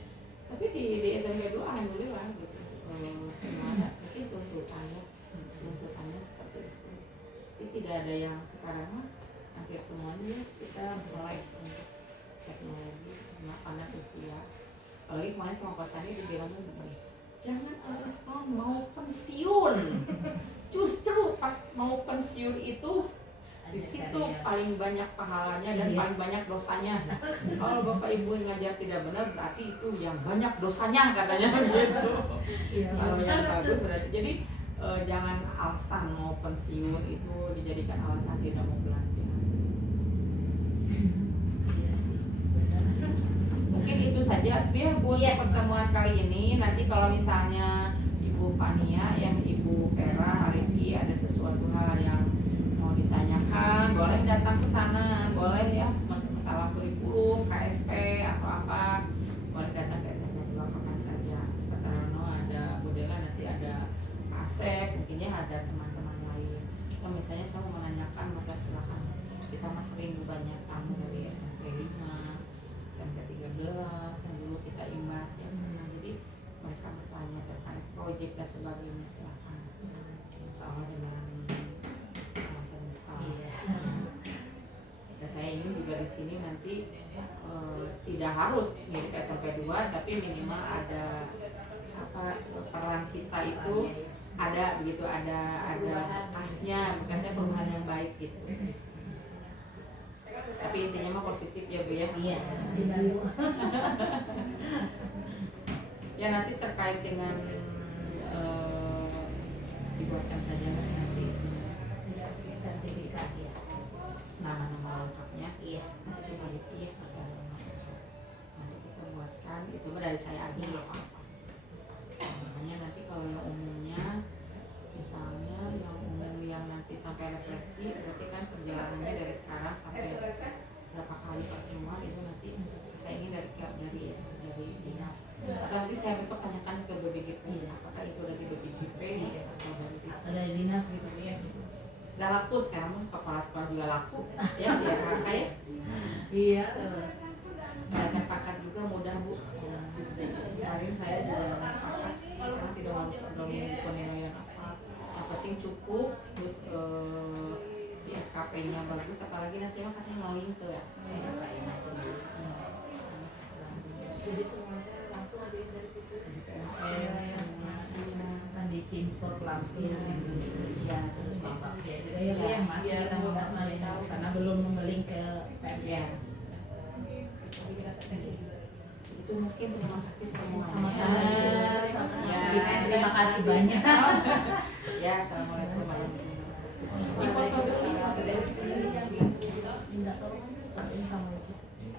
Tapi di SMP 2 alhamdulillah gitu. Semuanya mungkin tuntutannya seperti itu. Tapi tidak ada yang sekarang mah hampir semuanya kita mulai teknologi, pandang usia. Apalagi kemarin sama Pak Sani dibilangnya begini, jangan alasan mau pensiun. Justru pas mau pensiun itu di situ paling banyak pahalanya dan paling banyak dosanya. Kalau Bapak Ibu ngajar tidak benar berarti itu yang banyak dosanya katanya gitu. Kalau yang bagus berarti jadi jangan alasan mau pensiun itu dijadikan alasan tidak mau belanja. Mungkin itu saja ya buat pertemuan kali ini. Nanti kalau misalnya Ibu Fania yang Ibu Vera hari ini ada sesuatu hal yang mau ditanyakan, boleh datang ke sana, boleh ya masalah kurikulum, KSP atau apa Asep, mungkin ya ada teman-teman lain. Atau misalnya saya mau menanyakan, maka silakan. Kita mas sering banyak tamu dari SMP 5, SMP 13, yang dulu kita imbas ya. Nah, jadi mereka bertanya terkait proyek dan sebagainya, silakan. Insya Allah dengan terbuka. Dan saya ini juga di sini nanti tidak harus mirip SMP 2, tapi minimal ada peran kita itu ada begitu, ada bekasnya perubahan yang baik gitu. Tapi intinya mah positif ya Bu ya. Iya. Ya nanti terkait dengan dibuatkan saja nanti Sertifikat ya. nama-nama lengkapnya. Iya. Nanti itu balik ya, nanti kita buatkan itu dari saya aja nggak apa-apa. Makanya nanti kalau yang umumnya, misalnya yang umum yang nanti sampai refleksi, berarti kan perjalanannya dari sekarang sampai berapa kali pertemuan itu nanti saya ingin dari dinas. Atau nanti saya bertanyakan ke BPGP, apakah itu dari BPGP atau dari dinas. Dari dinas gitu ya. Gak laku sekarang, kepala sekolah juga laku ya, dia pakai. Iya. Belajar pakat juga mudah Bu sekarang. Kemarin saya juga pakat, sekarang tidak harus ada penilaian apa. Yang penting cukup, terus di SKP-nya bagus, apalagi nanti mah katanya mau link ya. Jadi semuanya langsung ada dari situ. Kan disimpel langsung ya, terus bapak ya juga ya yang masih Iya, kita mau tahu karena belum mengeling ke PMR. Itu mungkin terima kasih semuanya. Sama-sama. Ya, Terima kasih banyak. Ya, assalamualaikum warahmatullahi wabarakatuh. Ini foto dulu. Minta tolong sama ibu. Ini